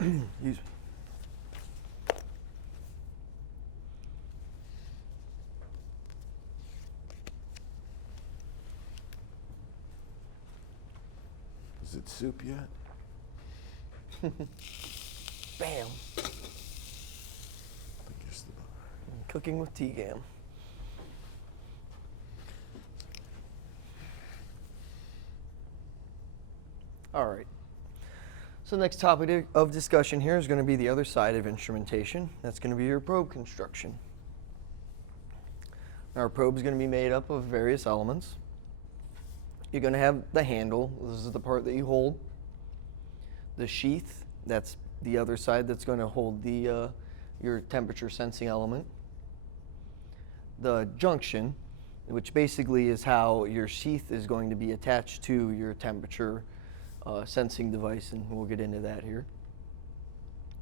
Use. Is it soup yet? Bam. Cooking with TEGAM. All right. So the next topic of discussion here is going to be the other side of instrumentation. That's going to be your probe construction. Our probe is going to be made up of various elements. You're going to have the handle. This is the part that you hold. The sheath, that's the other side that's going to hold the your temperature sensing element. The junction, which basically is how your sheath is going to be attached to your temperature sensing device, and we'll get into that here.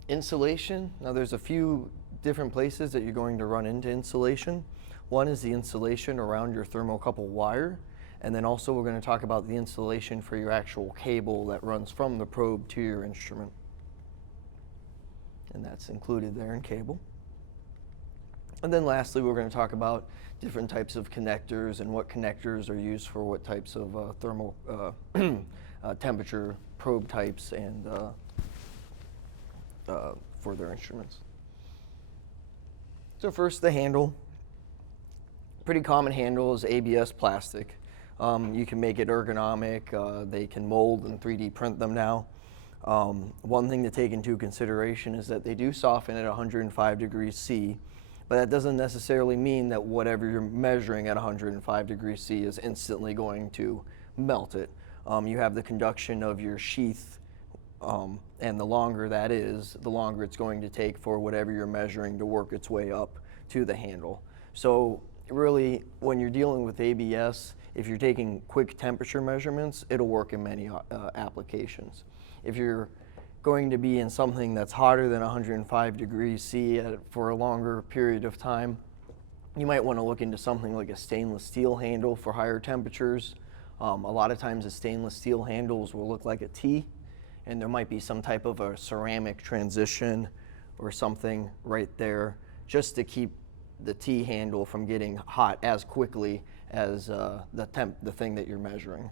Insulation, now there's a few different places that you're going to run into insulation. One is the insulation around your thermocouple wire, and then also we're going to talk about the insulation for your actual cable that runs from the probe to your instrument. And that's included there in cable. And then lastly, we're going to talk about different types of connectors and what connectors are used for what types of thermal temperature probe types and for their instruments. So first, the handle. Pretty common handle is ABS plastic. You can make it ergonomic. They can mold and 3D print them now. One thing to take into consideration is that they do soften at 105 degrees C, but that doesn't necessarily mean that whatever you're measuring at 105 degrees C is instantly going to melt it. You have the conduction of your sheath, and the longer that is, the longer it's going to take for whatever you're measuring to work its way up to the handle. So really, when you're dealing with ABS, if you're taking quick temperature measurements, it'll work in many applications. If you're going to be in something that's hotter than 105 degrees C for a longer period of time, you might want to look into something like a stainless steel handle for higher temperatures. A lot of times the stainless steel handles will look like a T, and there might be some type of a ceramic transition or something right there just to keep the T handle from getting hot as quickly as the thing that you're measuring.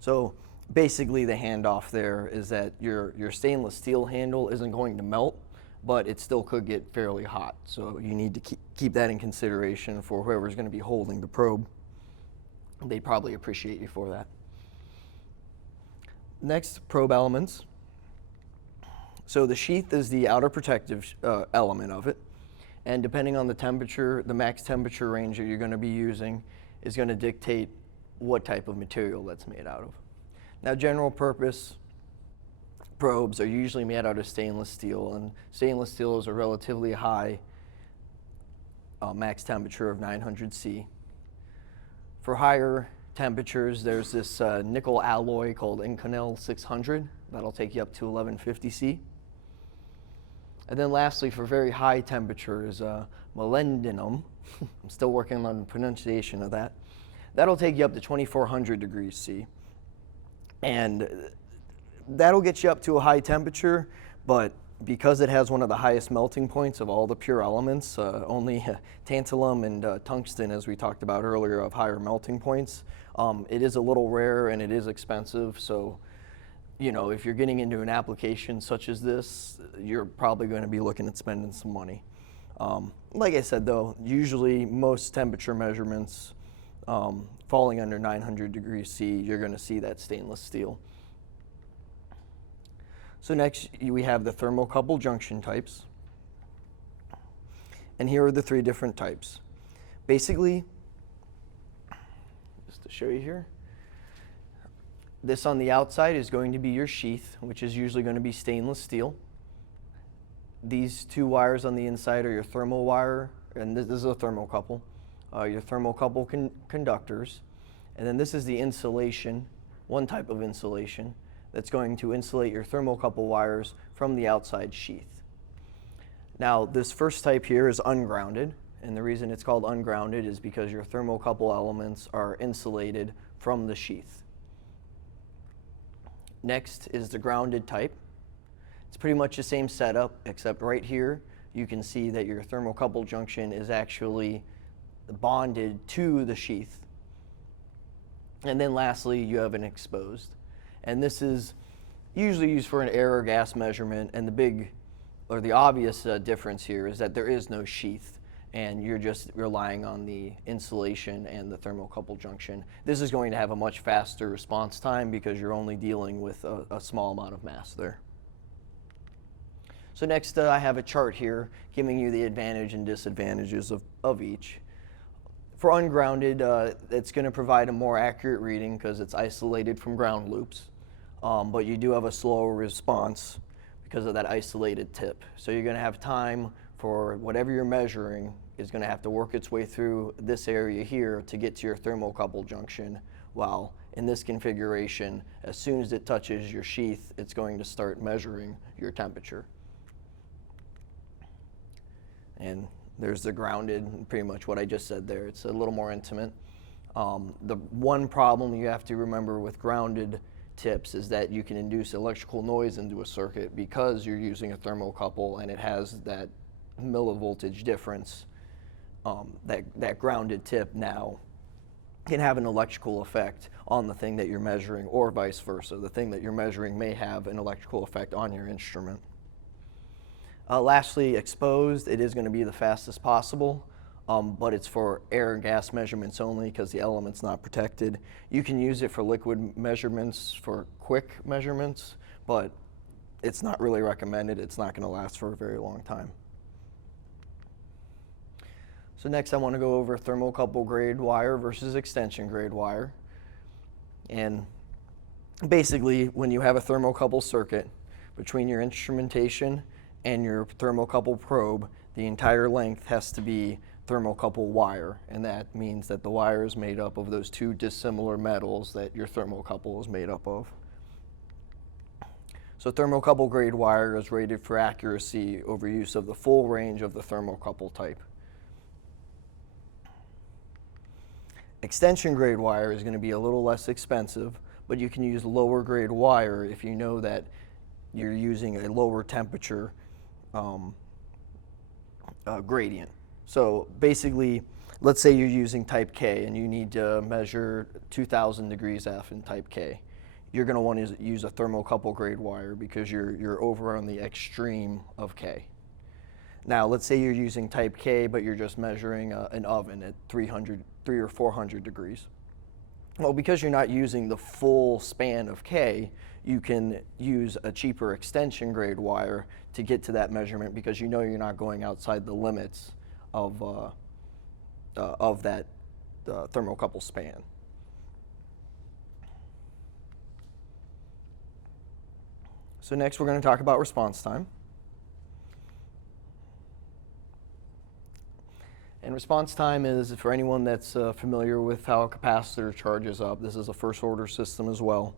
So basically the handoff there is that your stainless steel handle isn't going to melt, but it still could get fairly hot. So you need to keep that in consideration for whoever's going to be holding the probe. They'd probably appreciate you for that. Next, probe elements. So the sheath is the outer protective element of it. And depending on the temperature, the max temperature range that you're going to be using is going to dictate what type of material that's made out of. Now, general purpose probes are usually made out of stainless steel, and stainless steel is a relatively high max temperature of 900 C. For higher temperatures, there's this nickel alloy called Inconel 600. That'll take you up to 1150 C. And then lastly, for very high temperatures, molybdenum, I'm still working on the pronunciation of that, that'll take you up to 2400 degrees C. And that'll get you up to a high temperature, but because it has one of the highest melting points of all the pure elements, only tantalum and tungsten, as we talked about earlier, have higher melting points. It is a little rare and it is expensive, so you know, if you're getting into an application such as this, you're probably going to be looking at spending some money. Like I said though, usually most temperature measurements falling under 900 degrees C, you're going to see that stainless steel. So next we have the thermocouple junction types. And here are the three different types. Basically, just to show you here, this on the outside is going to be your sheath, which is usually going to be stainless steel. These two wires on the inside are your thermal wire, and this is a thermocouple, your thermocouple conductors. And then this is the insulation, one type of insulation, that's going to insulate your thermocouple wires from the outside sheath. Now, this first type here is ungrounded, and the reason it's called ungrounded is because your thermocouple elements are insulated from the sheath. Next is the grounded type. It's pretty much the same setup, except right here you can see that your thermocouple junction is actually bonded to the sheath. And then lastly, you have an exposed. And this is usually used for an air or gas measurement, and the big, or the obvious difference here is that there is no sheath, and you're just relying on the insulation and the thermocouple junction. This is going to have a much faster response time because you're only dealing with a small amount of mass there. So next I have a chart here giving you the advantage and disadvantages of each. For ungrounded, it's going to provide a more accurate reading because it's isolated from ground loops, but you do have a slower response because of that isolated tip. So you're going to have time for whatever you're measuring is going to have to work its way through this area here to get to your thermocouple junction, while in this configuration, as soon as it touches your sheath, it's going to start measuring your temperature. And there's the grounded, pretty much what I just said there. It's a little more intimate. The one problem you have to remember with grounded tips is that you can induce electrical noise into a circuit because you're using a thermocouple and it has that millivoltage difference. That grounded tip now can have an electrical effect on the thing that you're measuring, or vice versa. The thing that you're measuring may have an electrical effect on your instrument. Lastly, exposed, it is going to be the fastest possible, but it's for air and gas measurements only because the element's not protected. You can use it for liquid measurements, for quick measurements, but it's not really recommended. It's not going to last for a very long time. So next I want to go over thermocouple grade wire versus extension grade wire. And basically, when you have a thermocouple circuit between your instrumentation and your thermocouple probe, the entire length has to be thermocouple wire, and that means that the wire is made up of those two dissimilar metals that your thermocouple is made up of. So thermocouple grade wire is rated for accuracy over use of the full range of the thermocouple type. Extension grade wire is going to be a little less expensive, but you can use lower grade wire if you know that you're using a lower temperature gradient. So basically, let's say you're using type K and you need to measure 2,000 degrees F in type K. You're going to want to use a thermocouple grade wire because you're over on the extreme of K. Now, let's say you're using type K, but you're just measuring an oven at 300 or 400 degrees. Well, because you're not using the full span of K, you can use a cheaper extension grade wire to get to that measurement because you know you're not going outside the limits of that thermocouple span. So next we're going to talk about response time. And response time is, for anyone that's familiar with how a capacitor charges up, this is a first order system as well.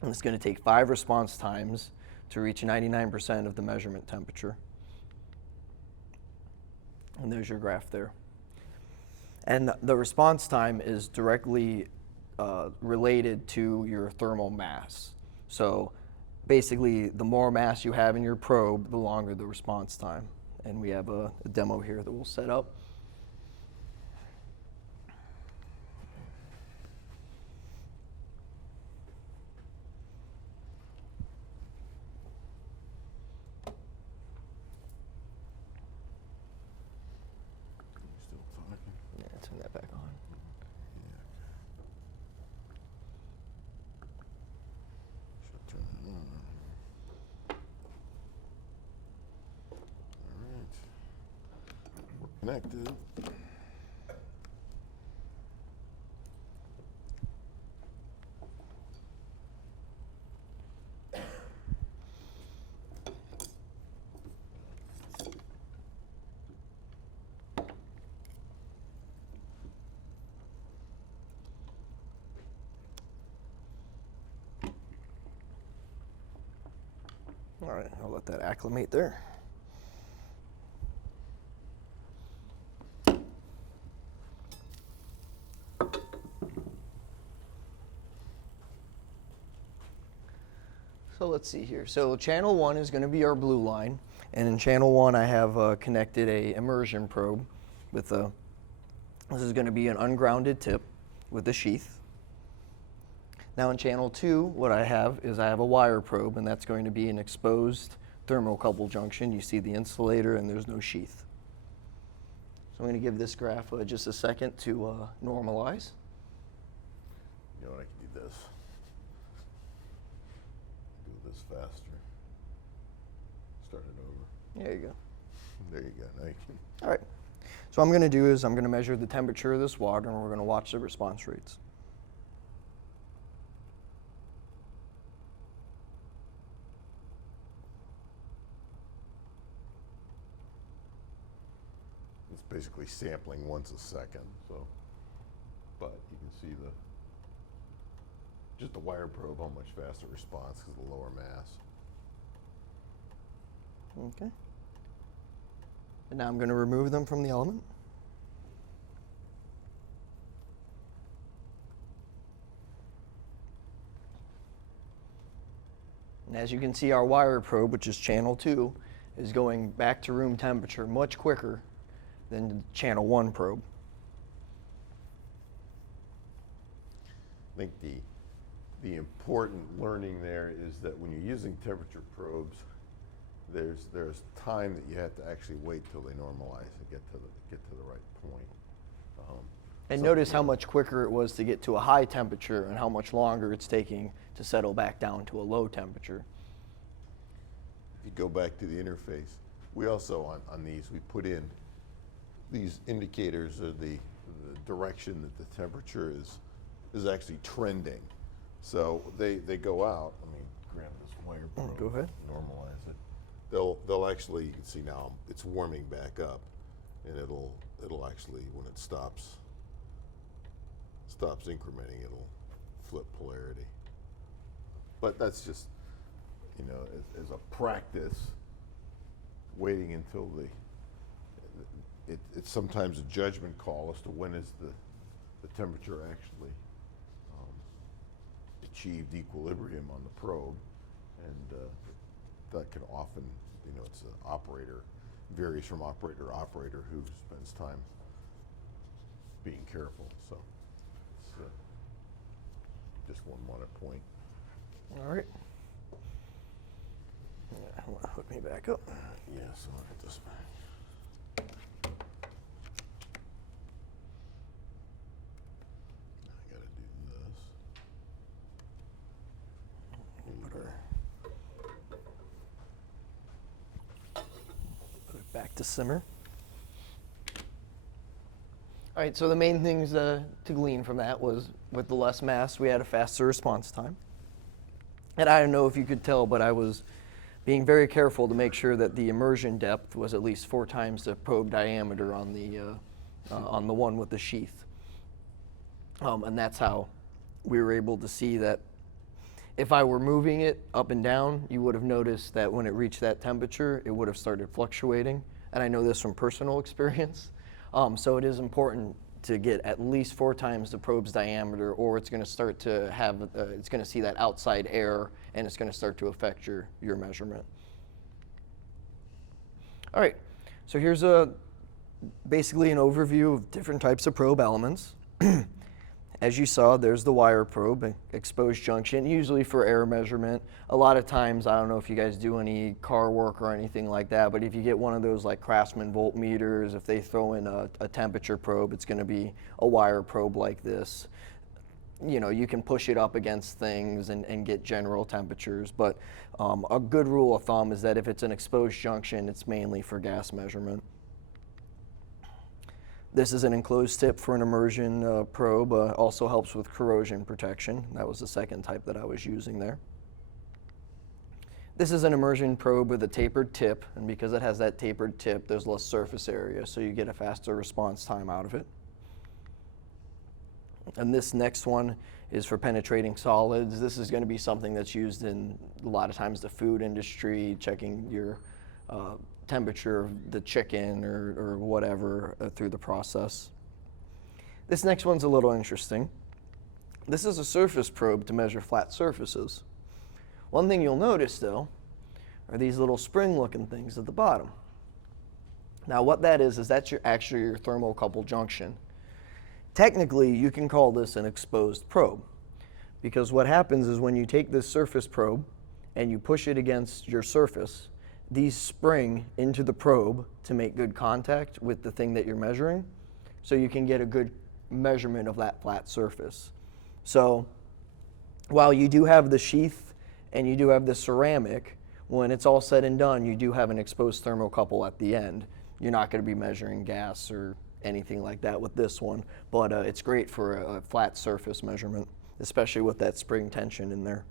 And it's going to take 5 response times to reach 99% of the measurement temperature. And there's your graph there. And the response time is directly related to your thermal mass. So basically, the more mass you have in your probe, the longer the response time. And we have a demo here that we'll set up. Still talking? Yeah, turn that back on. Should turn it on. All right. We're connected. All right, I'll let that acclimate there. So So let's see here. So channel 1 is going to be our blue line, and in channel 1 I have connected a immersion probe with a, this is going to be an ungrounded tip with a sheath. Now in channel 2, what I have is I have a wire probe, and that's going to be an exposed thermocouple junction. You see the insulator and there's no sheath. So I'm going to give this graph just a second to normalize. You know what, I can do this. Do this faster. Start it over. There you go. There you go, now you can. All right. So what I'm going to do is I'm going to measure the temperature of this water, and we're going to watch the response rates. It's basically sampling once a second, so, but you can see just the wire probe, how much faster it responds because of the lower mass. Okay. And now I'm going to remove them from the element. And as you can see, our wire probe, which is channel 2, is going back to room temperature much quicker than the channel 1 probe. I think the important learning there is that when you're using temperature probes, there's time that you have to actually wait till they normalize and get to the right point. And notice how much quicker it was to get to a high temperature and how much longer it's taking to settle back down to a low temperature. If you go back to the interface, we also on these we put in these indicators of the direction that the temperature is actually trending. So they go out. Let me grab this wire probe. Go ahead. Normalize it. They'll actually, you can see now it's warming back up, and it'll actually, when it stops incrementing, it'll flip polarity. But that's just, you know, as a practice, waiting until it's sometimes a judgment call as to when is the temperature actually achieved equilibrium on the probe, and that can often, you know, it's an operator, varies from operator to operator who spends time being careful. So it's just one minor point. All right. Yeah, I want to hook me back up. Yeah, so I'll get this back. I gotta do this. Put it back to simmer. All right, so the main things to glean from that was with the less mass, we had a faster response time. And I don't know if you could tell, but I was being very careful to make sure that the immersion depth was at least 4 times the probe diameter on the one with the sheath. And that's how we were able to see that if I were moving it up and down, you would have noticed that when it reached that temperature, it would have started fluctuating. And I know this from personal experience. So it is important to get at least 4 times the probe's diameter, or it's going to start to have, it's going to see that outside air, and it's going to start to affect your measurement. All right, so here's basically an overview of different types of probe elements. As you saw, there's the wire probe, exposed junction, usually for air measurement. A lot of times, I don't know if you guys do any car work or anything like that, but if you get one of those like Craftsman voltmeters, if they throw in a temperature probe, it's going to be a wire probe like this. You know, you can push it up against things and get general temperatures, but a good rule of thumb is that if it's an exposed junction, it's mainly for gas measurement. This is an enclosed tip for an immersion probe, also helps with corrosion protection. That was the second type that I was using there. This is an immersion probe with a tapered tip, and because it has that tapered tip, there's less surface area, so you get a faster response time out of it. And this next one is for penetrating solids. This is going to be something that's used in a lot of times the food industry, checking your temperature of the chicken or whatever through the process. This next one's a little interesting. This is a surface probe to measure flat surfaces. One thing you'll notice though are these little spring looking things at the bottom. Now what that is that's actually your thermocouple junction. Technically you can call this an exposed probe, because what happens is when you take this surface probe and you push it against your surface, these spring into the probe to make good contact with the thing that you're measuring, so you can get a good measurement of that flat surface. So while you do have the sheath and you do have the ceramic, when it's all said and done, you do have an exposed thermocouple at the end. You're not going to be measuring gas or anything like that with this one, but it's great for a flat surface measurement, especially with that spring tension in there.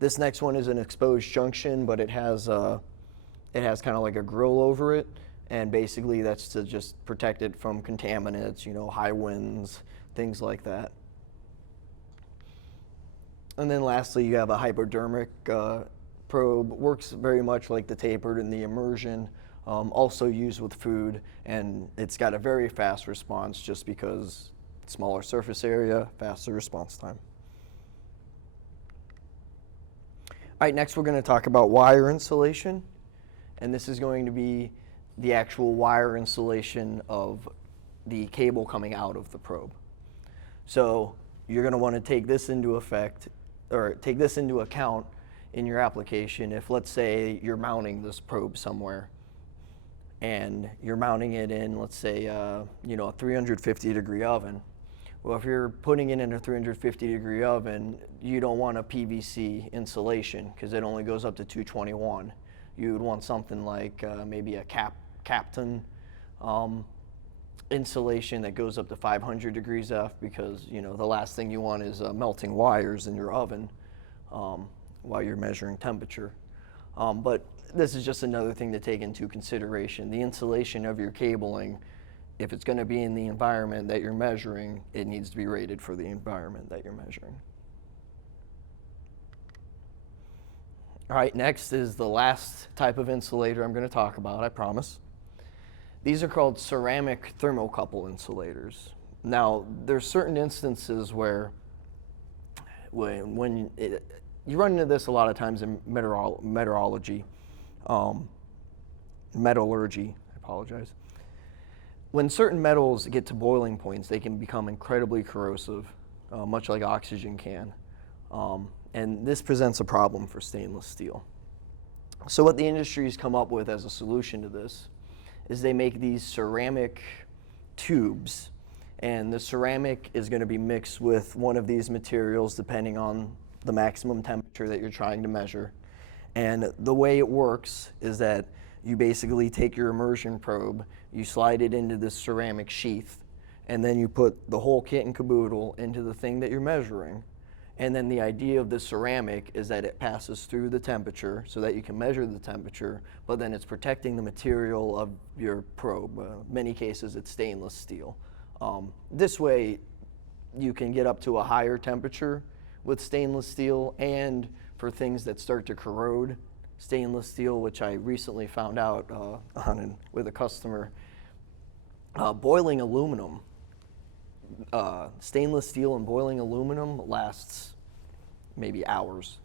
This next one is an exposed junction, but it has kind of like a grill over it, and basically that's to just protect it from contaminants, you know, high winds, things like that. And then lastly, you have a hypodermic probe. Works very much like the tapered and the immersion, also used with food, and it's got a very fast response just because smaller surface area, faster response time. All right, next we're going to talk about wire insulation, and this is going to be the actual wire insulation of the cable coming out of the probe. So you're going to want to take this into account in your application. If, let's say, you're mounting this probe somewhere and you're mounting it in, let's say, you know, a 350-degree oven. Well, if you're putting it in a 350-degree oven, you don't want a PVC insulation because it only goes up to 221. You would want something like maybe a Kapton insulation that goes up to 500 degrees F, because you know the last thing you want is melting wires in your oven while you're measuring temperature. But this is just another thing to take into consideration. The insulation of your cabling, if it's going to be in the environment that you're measuring, it needs to be rated for the environment that you're measuring. All right, next is the last type of insulator I'm going to talk about, I promise. These are called ceramic thermocouple insulators. Now, there's certain instances where you run into this a lot of times in metallurgy, I apologize. When certain metals get to boiling points, they can become incredibly corrosive, much like oxygen can. And this presents a problem for stainless steel. So what the industry's come up with as a solution to this is they make these ceramic tubes, and the ceramic is going to be mixed with one of these materials depending on the maximum temperature that you're trying to measure. And the way it works is that you basically take your immersion probe, you slide it into this ceramic sheath, and then you put the whole kit and caboodle into the thing that you're measuring. And then the idea of the ceramic is that it passes through the temperature so that you can measure the temperature, but then it's protecting the material of your probe. Many cases it's stainless steel. This way you can get up to a higher temperature with stainless steel, and for things that start to corrode stainless steel, which I recently found out with a customer, boiling aluminum, stainless steel and boiling aluminum lasts maybe hours.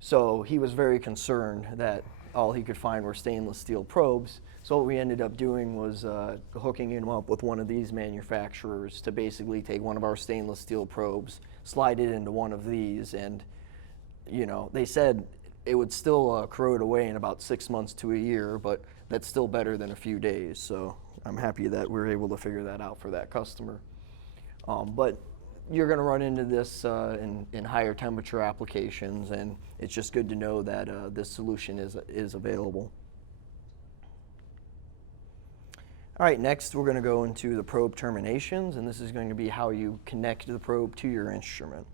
So he was very concerned that all he could find were stainless steel probes. So what we ended up doing was hooking him up with one of these manufacturers to basically take one of our stainless steel probes, slide it into one of these, and you know, they said it would still corrode away in about 6 months to a year, but that's still better than a few days. So I'm happy that we were able to figure that out for that customer. But you're going to run into this in higher temperature applications, and it's just good to know that this solution is available. All right, next we're going to go into the probe terminations, and this is going to be how you connect the probe to your instrument.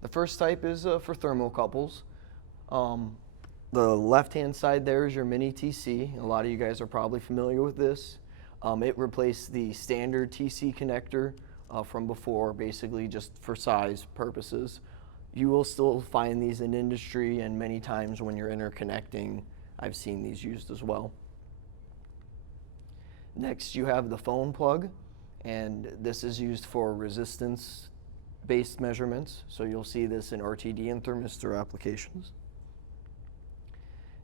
The first type is for thermocouples. The left-hand side there is your mini TC. A lot of you guys are probably familiar with this. It replaced the standard TC connector from before, basically just for size purposes. You will still find these in industry, and many times when you're interconnecting, I've seen these used as well. Next, you have the phone plug, and this is used for resistance based measurements. So you'll see this in RTD and thermistor applications.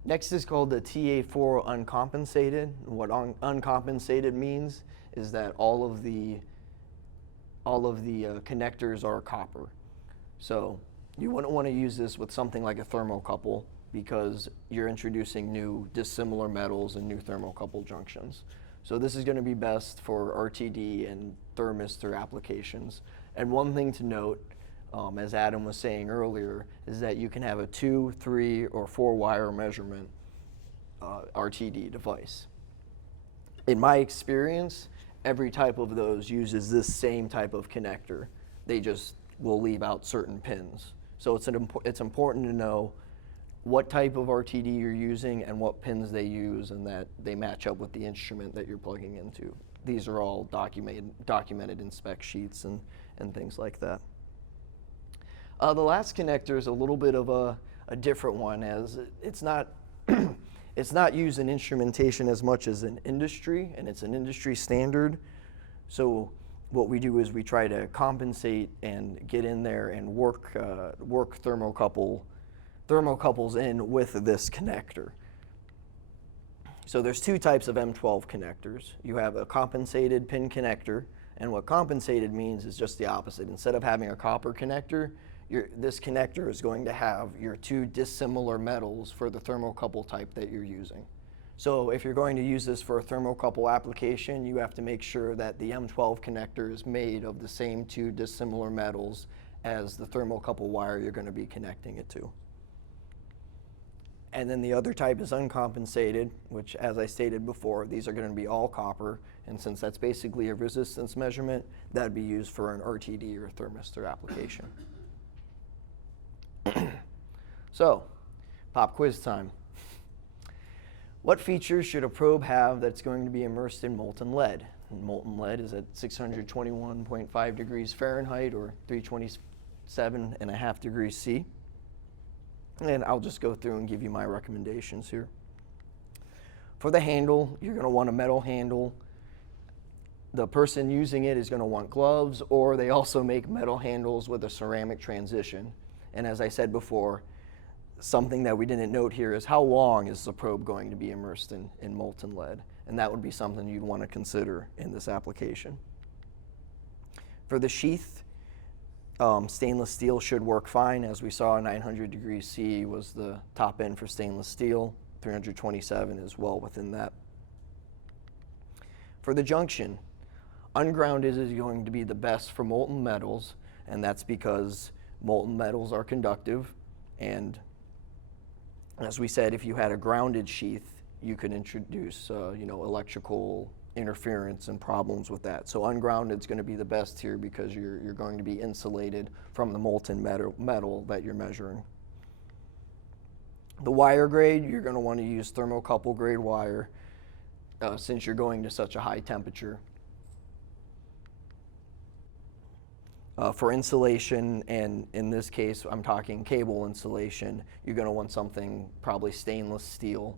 Next is called the TA4 uncompensated. What uncompensated means is that all of the connectors are copper. So you wouldn't want to use this with something like a thermocouple because you're introducing new dissimilar metals and new thermocouple junctions. So this is going to be best for RTD and thermistor applications. And one thing to note, as Adam was saying earlier, is that you can have a 2, 3, or 4 wire measurement RTD device. In my experience, every type of those uses this same type of connector. They just will leave out certain pins. So it's important to know what type of RTD you're using and what pins they use, and that they match up with the instrument that you're plugging into. These are all documented in spec sheets and things like that. The last connector is a little bit of a different one, as it's not it's not used in instrumentation as much as in industry, and it's an industry standard. So what we do is we try to compensate and get in there and work thermocouples in with this connector. So there's two types of M12 connectors. You have a compensated pin connector, and what compensated means is just the opposite. Instead of having a copper connector, this connector is going to have your two dissimilar metals for the thermocouple type that you're using. So if you're going to use this for a thermocouple application, you have to make sure that the M12 connector is made of the same two dissimilar metals as the thermocouple wire you're going to be connecting it to. And then the other type is uncompensated, which, as I stated before, these are going to be all copper, and since that's basically a resistance measurement, that'd be used for an RTD or thermistor application. So, pop quiz time. What features should a probe have that's going to be immersed in molten lead? And molten lead is at 621.5 degrees Fahrenheit or 327.5 degrees C. And I'll just go through and give you my recommendations here. For the handle, you're going to want a metal handle. The person using it is going to want gloves, or they also make metal handles with a ceramic transition. And as I said before, something that we didn't note here is how long is the probe going to be immersed in molten lead? And that would be something you'd want to consider in this application. For the sheath, stainless steel should work fine. As we saw, 900 degrees C was the top end for stainless steel. 327 is well within that. For the junction, ungrounded is going to be the best for molten metals, and that's because molten metals are conductive, and as we said, if you had a grounded sheath, you could introduce electrical interference and problems with that. So ungrounded is going to be the best here because you're going to be insulated from the molten metal that you're measuring. The wire grade, you're going to want to use thermocouple grade wire since you're going to such a high temperature. For insulation, and in this case I'm talking cable insulation, you're going to want something probably stainless steel.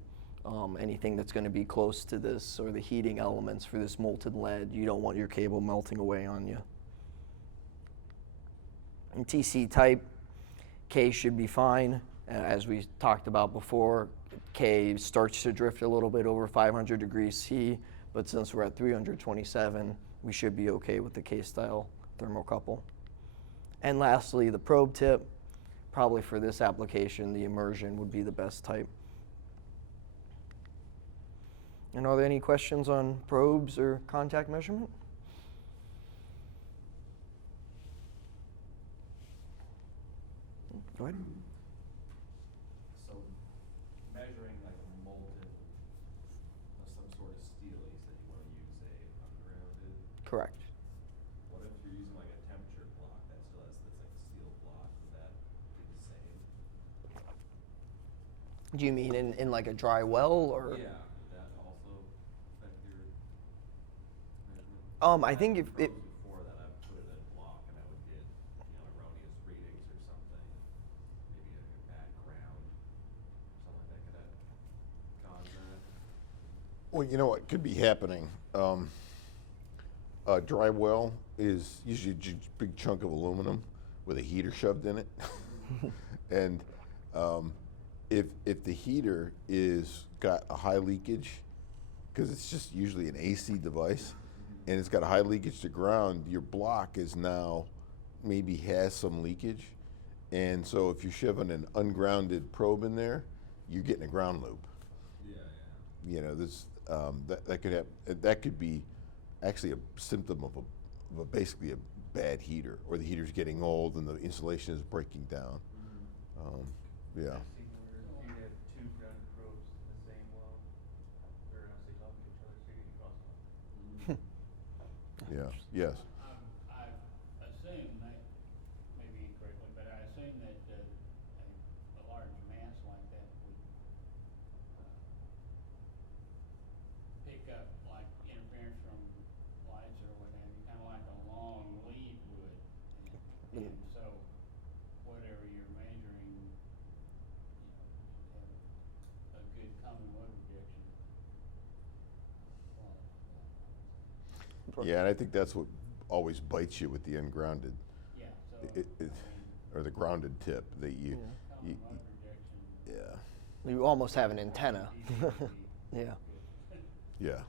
Anything that's going to be close to this or the heating elements for this molten lead, you don't want your cable melting away on you. And TC type, K should be fine. As we talked about before, K starts to drift a little bit over 500 degrees C, but since we're at 327, we should be okay with the K-style thermocouple. And lastly, the probe tip, probably for this application, the immersion would be the best type. And are there any questions on probes or contact measurement? Go ahead. So measuring like a molten of some sort of steel, you said you want to use a ungrounded. Correct. What if you're using like a temperature block that still has this like steel block? Would that be the same? Do you mean in like a dry well or? Yeah. Would that also affect your measurement? I think if it. Before that, I would put it in a block and I would get erroneous readings or something. Maybe a bad ground, something like that. Could that cause that? Well, you know what could be happening? A dry well is usually a big chunk of aluminum with a heater shoved in it. And if the heater is got a high leakage, because it's just usually an AC device, and it's got a high leakage to ground, your block is now maybe has some leakage. And so if you're shoving an ungrounded probe in there, you're getting a ground loop. Yeah, yeah. You know, this that could be actually a symptom of basically a bad heater, or the heater's getting old and the insulation is breaking down. Yeah. I've seen where you have two grounded probes in the same well, they're honestly talking to each other, so you can cross them. Yeah. Yes. I assume that, maybe incorrectly, but I assume that a large mass like that would pick up like interference from lights or what have you, kind of like a long lead would. And so whatever you're measuring, you know, should have a good common mode rejection. Yeah, and I think that's what always bites you with the ungrounded, Yeah, so. or the grounded tip that you, Common mode rejection. yeah, You almost have an antenna. Yeah. yeah.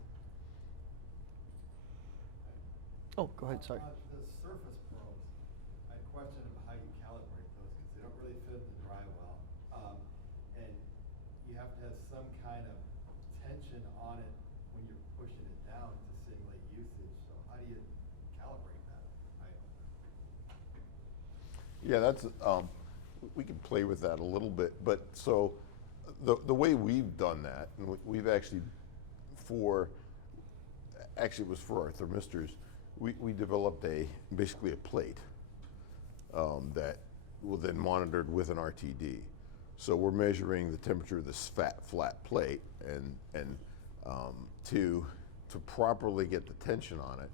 Oh, go ahead, sorry. The surface probes, I question about how you calibrate those, because they don't really fit in the dry well. And you have to have some kind of tension on it when you're pushing it down to simulate usage. So how do you calibrate that item? Yeah, that's, we can play with that a little bit, but so the way we've done that, and we've actually it was for our thermistors, we developed basically a plate that will then monitored with an RTD. So we're measuring the temperature of this flat plate, and to properly get the tension on it,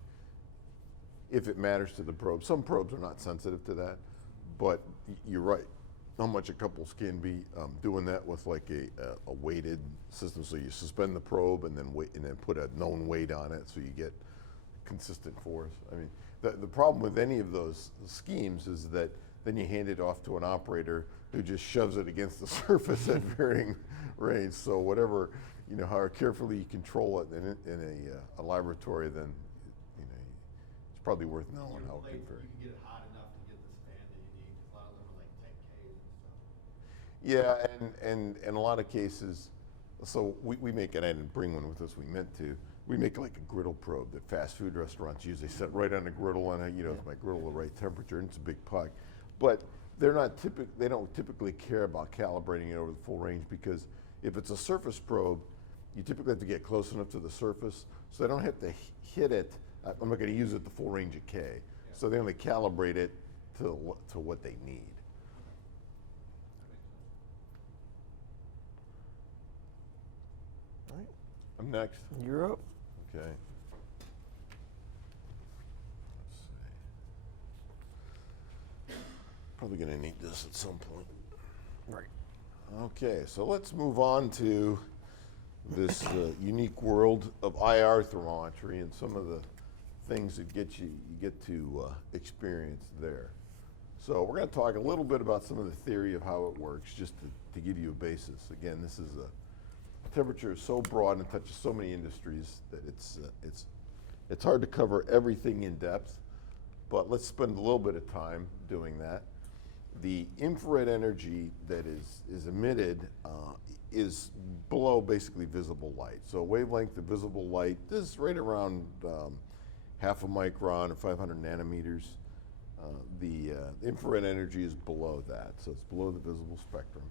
if it matters to the probe. Some probes are not sensitive to that, but you're right. How much a couples can be doing that with like a weighted system. So you suspend the probe and then put a known weight on it, so you get consistent force. I mean, the problem with any of those schemes is that then you hand it off to an operator who just shoves it against the surface at varying range. So whatever, you know, how carefully you control it in a laboratory, then you know it's probably worth knowing how it can vary. You can get it hot enough to get the span that you need, because a lot of them are like 10Ks and stuff. Yeah, and in a lot of cases, so we make, and I didn't bring one with us, we meant to, we make like a griddle probe that fast food restaurants use. They set right on the griddle, and you know, is my griddle the right temperature, and it's a big puck. But they don't typically care about calibrating it over the full range, because if it's a surface probe, you typically have to get close enough to the surface, so they don't have to hit it. I'm not going to use it the full range of K. So they only calibrate it to what they need. All right, I'm next. you're up. Okay. Let's see. Probably going to need this at some point. Right. Okay, so let's move on to this unique world of IR thermometry and some of the things that you get to experience there. So we're going to talk a little bit about some of the theory of how it works, just to give you a basis. Again, this is temperature is so broad and touches so many industries that it's hard to cover everything in depth, but let's spend a little bit of time doing that. The infrared energy that is emitted is below basically visible light. So wavelength of visible light is right around half a micron or 500 nanometers. The infrared energy is below that, so it's below the visible spectrum.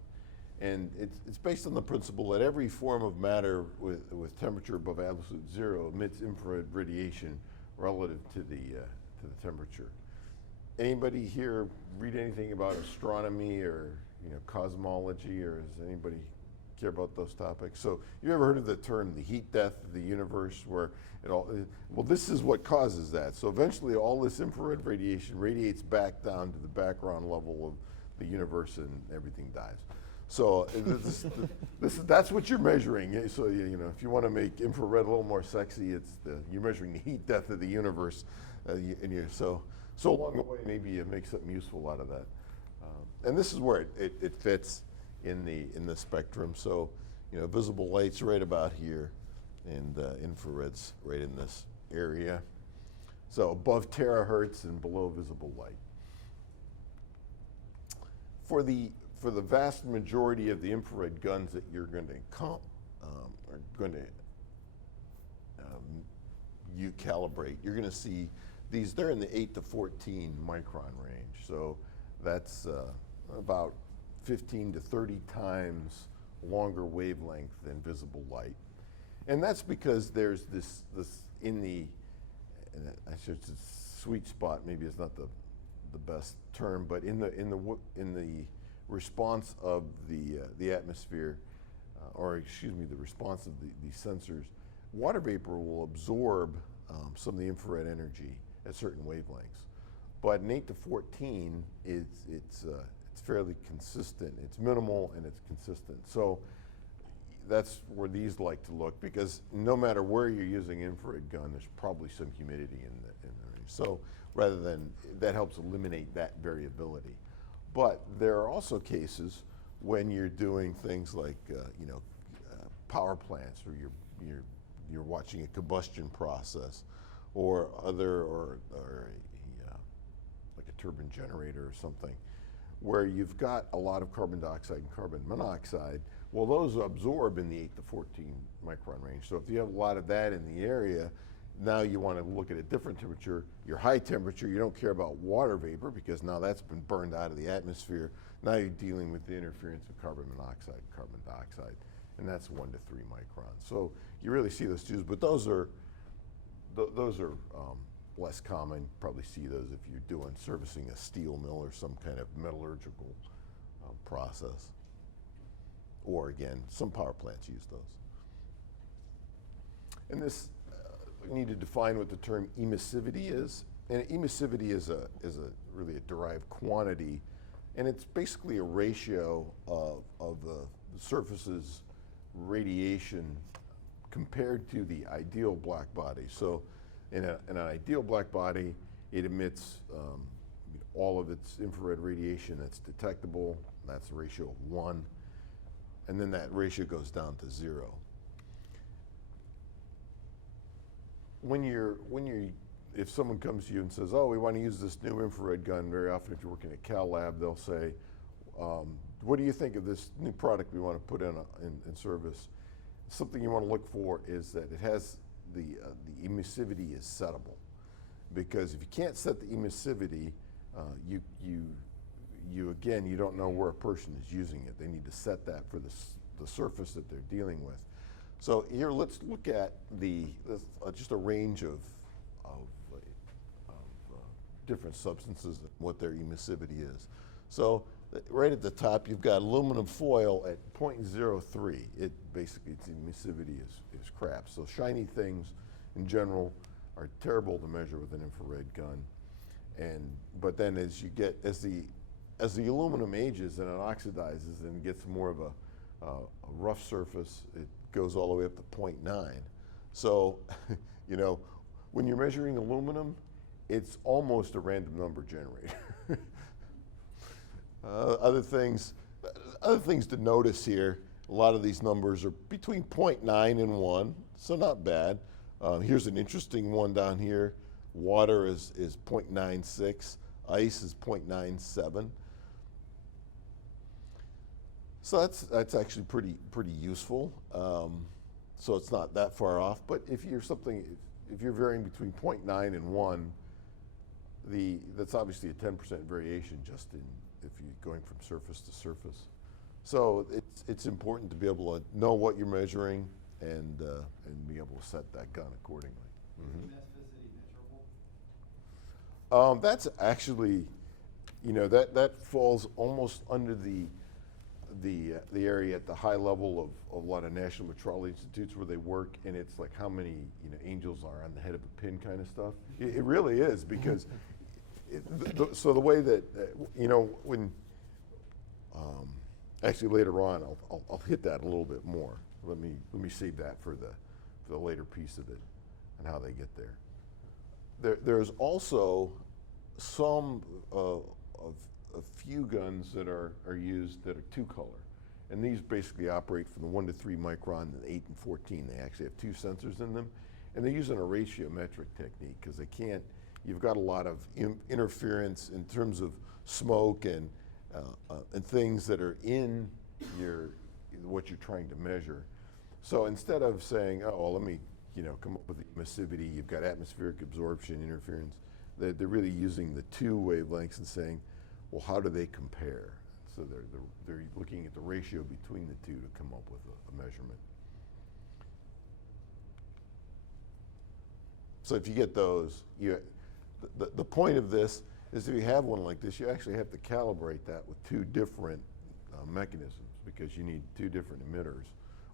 And it's based on the principle that every form of matter with temperature above absolute zero emits infrared radiation relative to the temperature. Anybody here read anything about astronomy or cosmology, or does anybody care about those topics? So you ever heard of the term the heat death of the universe, where well, this is what causes that. So eventually all this infrared radiation radiates back down to the background level of the universe and everything dies. So that's what you're measuring. So if you want to make infrared a little more sexy, you're measuring the heat death of the universe So along the way, maybe you make something useful out of that. And this is where it fits in the spectrum. So, visible light's right about here, and infrared's right in this area. So above terahertz and below visible light. For the vast majority of the infrared guns that you're going to you calibrate, you're going to see these. They're in the 8 to 14 micron range. So that's about 15 to 30 times longer wavelength than visible light, and that's because there's this in the, and I should say sweet spot. Maybe it's not the best term, but in the response of the atmosphere, or excuse me, the response of the sensors, water vapor will absorb some of the infrared energy at certain wavelengths. But in 8 to 14, it's fairly consistent. It's minimal and it's consistent. So that's where these like to look, because no matter where you're using infrared gun, there's probably some humidity in the range. So rather than, that helps eliminate that variability. But there are also cases when you're doing things like power plants, or you're watching a combustion process, or like a turbine generator or something, where you've got a lot of carbon dioxide and carbon monoxide. Well, those absorb in the 8 to 14 micron range. So if you have a lot of that in the area, now you want to look at a different temperature. Your high temperature, you don't care about water vapor, because now that's been burned out of the atmosphere. Now you're dealing with the interference of carbon monoxide and carbon dioxide, and that's 1 to 3 microns. So you really see those used, but those are less common. You probably see those if you're doing servicing a steel mill or some kind of metallurgical process. Or again, some power plants use those. And this, we need to define what the term emissivity is. And emissivity is really a derived quantity, and it's basically a ratio of the surface's radiation compared to the ideal black body. So in an ideal black body, it emits all of its infrared radiation that's detectable. That's a ratio of 1. And then that ratio goes down to 0. If someone comes to you and says, "Oh, we want to use this new infrared gun," very often if you're working at Cal Lab, they'll say, "What do you think of this new product we want to put in service?" Something you want to look for is that it has the emissivity is settable, because if you can't set the emissivity, you don't know where a person is using it. They need to set that for the surface that they're dealing with. So here, let's look at just a range of different substances, what their emissivity is. So right at the top, you've got aluminum foil at 0.03. Its emissivity is crap. So shiny things in general are terrible to measure with an infrared gun. But then as the aluminum ages and it oxidizes and gets more of a rough surface, it goes all the way up to 0.9. So, when you're measuring aluminum, it's almost a random number generator. Other things to notice here, a lot of these numbers are between 0.9 and 1, so not bad. Here's an interesting one down here. Water is 0.96, ice is 0.97. So that's actually pretty useful. So it's not that far off. But if you're varying between 0.9 and 1, that's obviously a 10% variation just if you're going from surface to surface. So it's important to be able to know what you're measuring and be able to set that gun accordingly. Is elasticity measurable? That's actually, that falls almost under the area at the high level of a lot of national metrology institutes where they work, and it's like how many angels are on the head of a pin kind of stuff. It really is, because so the way that when actually later on I'll hit that a little bit more. Let me save that for the later piece of it and how they get there. There's also some of a few guns that are used that are two-color. And these basically operate from the 1 to 3 micron and 8 and 14. They actually have two sensors in them. And they're using a ratiometric technique because they can't, you've got a lot of interference in terms of smoke and things that are in what you're trying to measure. So instead of saying, oh, well, let me come up with the emissivity, you've got atmospheric absorption, interference, they're really using the two wavelengths and saying, well, how do they compare? So they're looking at the ratio between the two to come up with a measurement. So if you get those, the point of this is if you have one like this, you actually have to calibrate that with two different mechanisms because you need two different emitters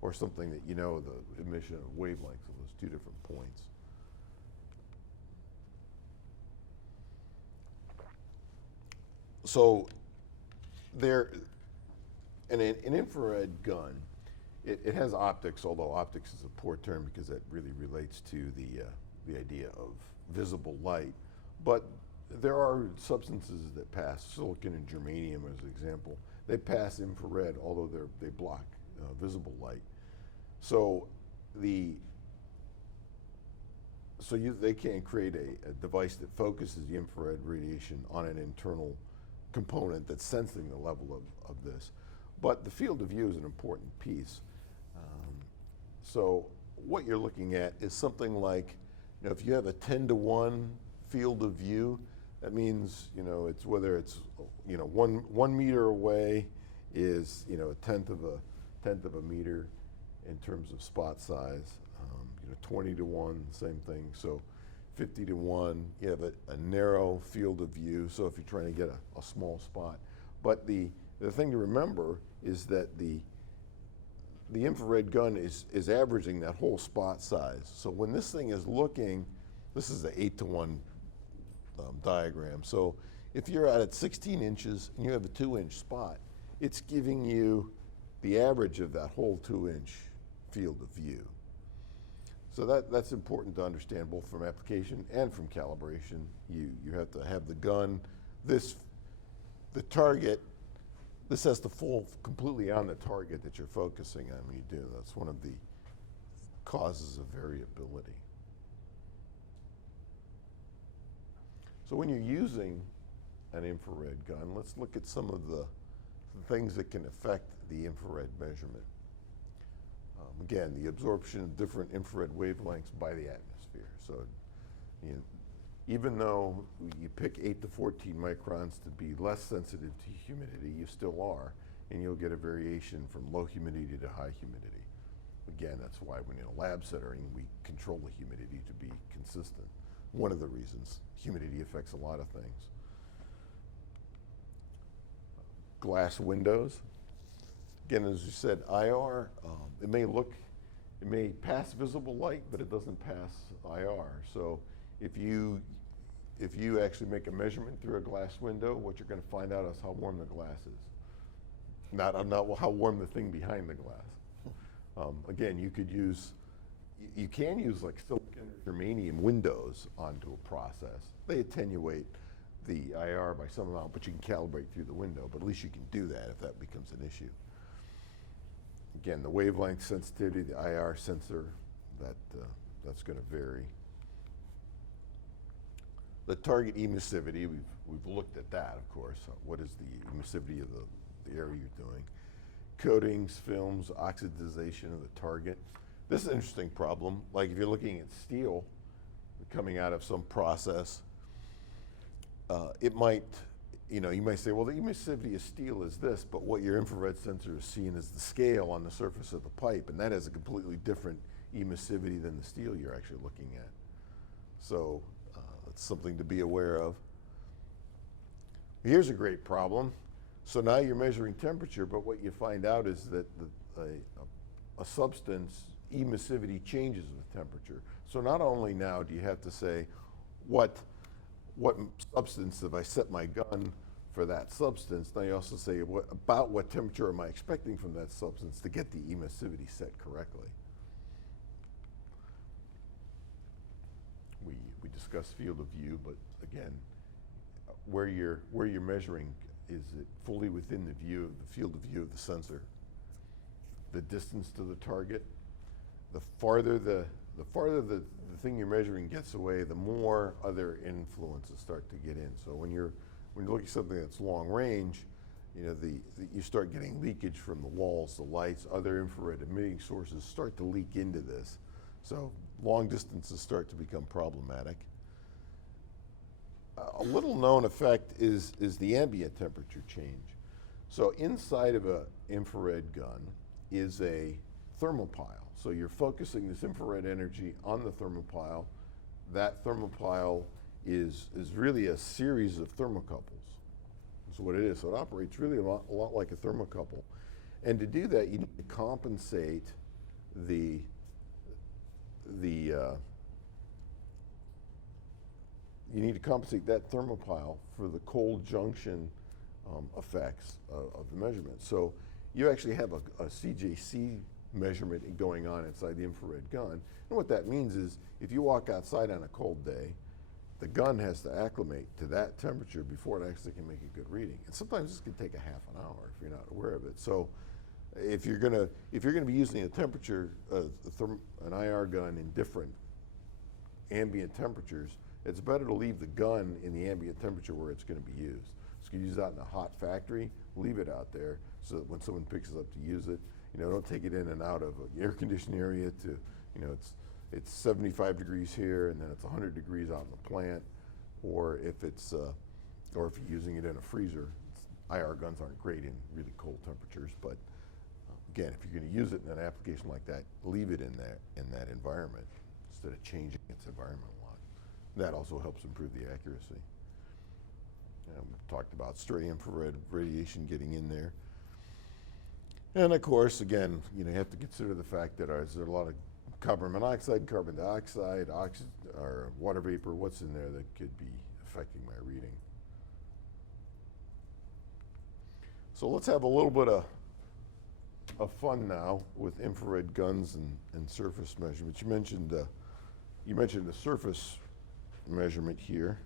or something that the emission of wavelengths of those two different points. So an infrared gun, it has optics, although optics is a poor term because that really relates to the idea of visible light. But there are substances that pass, silicon and germanium as an example. They pass infrared, although they block visible light. So they can create a device that focuses the infrared radiation on an internal component that's sensing the level of this. But the field of view is an important piece. So what you're looking at is something like, if you have a 10-to-1 field of view, that means, it's whether it's, 1 meter away is, a tenth of a meter in terms of spot size. 20-to-1, same thing. So 50-to-1, you have a narrow field of view. So if you're trying to get a small spot, but the thing to remember is that the infrared gun is averaging that whole spot size. So when this thing is looking, this is the 8-to-1 diagram. So if you're at 16 inches and you have a 2-inch spot, it's giving you the average of that whole 2-inch field of view. So that's important to understand both from application and from calibration. You have to have the gun, the target, this has to fall completely on the target that you're focusing on when you do. That's one of the causes of variability. So when you're using an infrared gun, let's look at some of the things that can affect the infrared measurement. Again, the absorption of different infrared wavelengths by the atmosphere. So even though you pick 8 to 14 microns to be less sensitive to humidity, you still are, and you'll get a variation from low humidity to high humidity. Again, that's why when in a lab setting, we control the humidity to be consistent. One of the reasons. Humidity affects a lot of things. Glass windows. Again, as you said, IR, it may pass visible light, but it doesn't pass IR. So if you actually make a measurement through a glass window, what you're going to find out is how warm the glass is. Not how warm the thing behind the glass. Again, you can use like silicon or germanium windows onto a process. They attenuate the IR by some amount, but you can calibrate through the window, but at least you can do that if that becomes an issue. Again, the wavelength sensitivity, the IR sensor, that's going to vary. The target emissivity, we've looked at that, of course. What is the emissivity of the area you're doing? Coatings, films, oxidization of the target. This is an interesting problem. Like if you're looking at steel coming out of some process, it might, you might say, well, the emissivity of steel is this, but what your infrared sensor is seeing is the scale on the surface of the pipe, and that has a completely different emissivity than the steel you're actually looking at. So that's something to be aware of. Here's a great problem. So now you're measuring temperature, but what you find out is that a substance emissivity changes with temperature. So not only now do you have to say, what substance have I set my gun for that substance, now you also say, what temperature am I expecting from that substance to get the emissivity set correctly? We discussed field of view, but again, where you're measuring, is it fully within the field of view of the sensor? The distance to the target, the farther the thing you're measuring gets away, the more other influences start to get in. So when you're looking at something that's long range, you know, you start getting leakage from the walls, the lights, other infrared emitting sources start to leak into this. So long distances start to become problematic. A little known effect is the ambient temperature change. So inside of an infrared gun is a thermopile. So you're focusing this infrared energy on the thermopile. That thermopile is really a series of thermocouples. That's what it is. So it operates really a lot like a thermocouple. And to do that, you need to compensate you need to compensate that thermopile for the cold junction effects of the measurement. So you actually have a CJC measurement going on inside the infrared gun. And what that means is if you walk outside on a cold day, the gun has to acclimate to that temperature before it actually can make a good reading. And sometimes this can take a half an hour if you're not aware of it. So if you're gonna be using a temperature, an IR gun in different ambient temperatures, it's better to leave the gun in the ambient temperature where it's going to be used. So you can use it out in a hot factory, leave it out there so that when someone picks it up to use it, you know, don't take it in and out of an air conditioned area to, you know, it's 75 degrees here and then it's 100 degrees out in the plant, or if you're using it in a freezer. IR guns aren't great in really cold temperatures, but again, if you're going to use it in an application like that, leave it in that environment instead of changing its environment a lot. That also helps improve the accuracy. We talked about stray infrared radiation getting in there. And of course, again, you know, you have to consider the fact that is there a lot of carbon monoxide, carbon dioxide, or water vapor, what's in there that could be affecting my reading. So let's have a little bit of fun now with infrared guns and surface measurements. You mentioned the surface measurement here.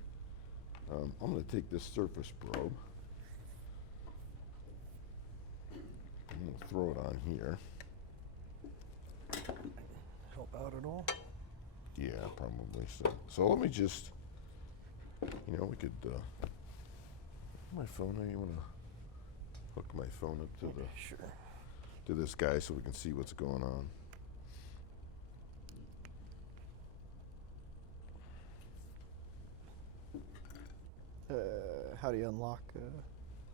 I'm going to take this surface probe. I'm going to throw it on here. Help out at all? Yeah, probably so. So let me just, you know, we could, my phone, you want to hook my phone up to Sure. to this guy so we can see what's going on. How do you unlock?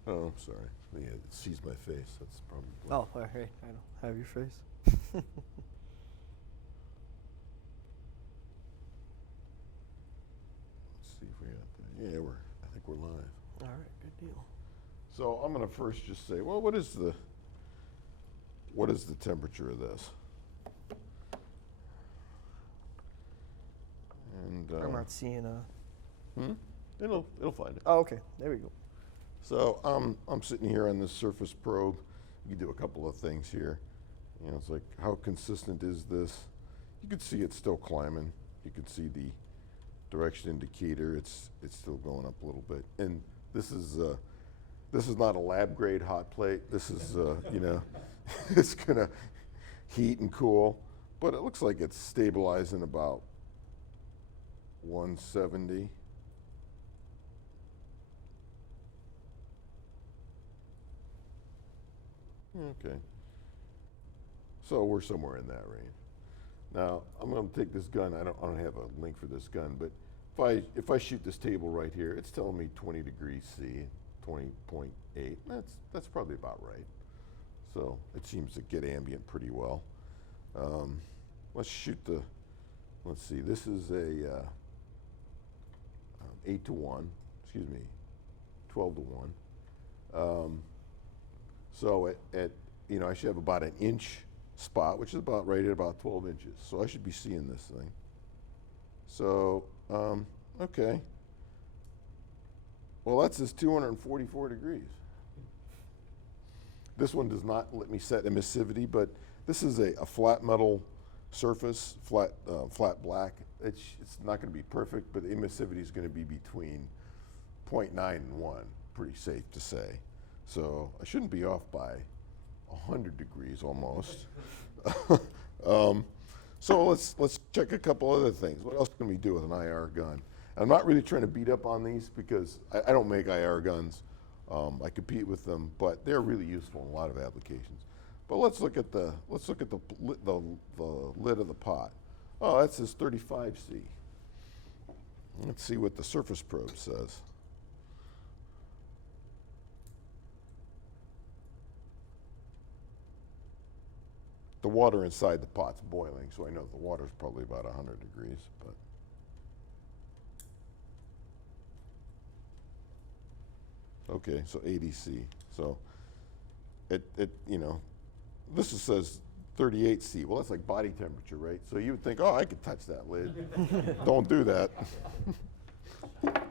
Oh, I'm sorry. Yeah, it sees my face. That's probably. Oh, hey, I don't have your face. Let's see if we got that. Yeah, I think we're live. All right, good deal. So I'm going to first just say, well, what is the temperature of this? And I'm not seeing a. It'll find it. Oh, okay. There we go. So I'm sitting here on this surface probe. You can do a couple of things here. You know, it's like, how consistent is this? You can see it's still climbing. You can see the direction indicator. It's still going up a little bit. And this is not a lab grade hot plate. This is you know, it's gonna heat and cool, but it looks like it's stabilizing about 170. Okay. So we're somewhere in that range. Now I'm going to take this gun. I don't have a link for this gun, but if I shoot this table right here, it's telling me 20 degrees C, 20.8. That's probably about right. So it seems to get ambient pretty well. Let's shoot let's see, this is a 8 to 1, excuse me, 12 to 1. So you know, I should have about an inch spot, which is about right at about 12 inches. So I should be seeing this thing. So, okay. Well, that says 244 degrees. This one does not let me set emissivity, but this is a flat metal surface, flat black, it's not going to be perfect, but the emissivity is going to be between 0.9 and 1, pretty safe to say. So I shouldn't be off by 100 degrees almost. So let's check a couple other things. What else can we do with an IR gun? I'm not really trying to beat up on these because I don't make IR guns. I compete with them, but they're really useful in a lot of applications. But let's look at the lid of the pot. Oh, that says 35C. Let's see what the surface probe says. The water inside the pot's boiling, so I know the water's probably about 100 degrees, but. Okay, so 80C. So this says 38C. Well, that's like body temperature, right? So you would think, oh, I could touch that lid. Don't do that. Let's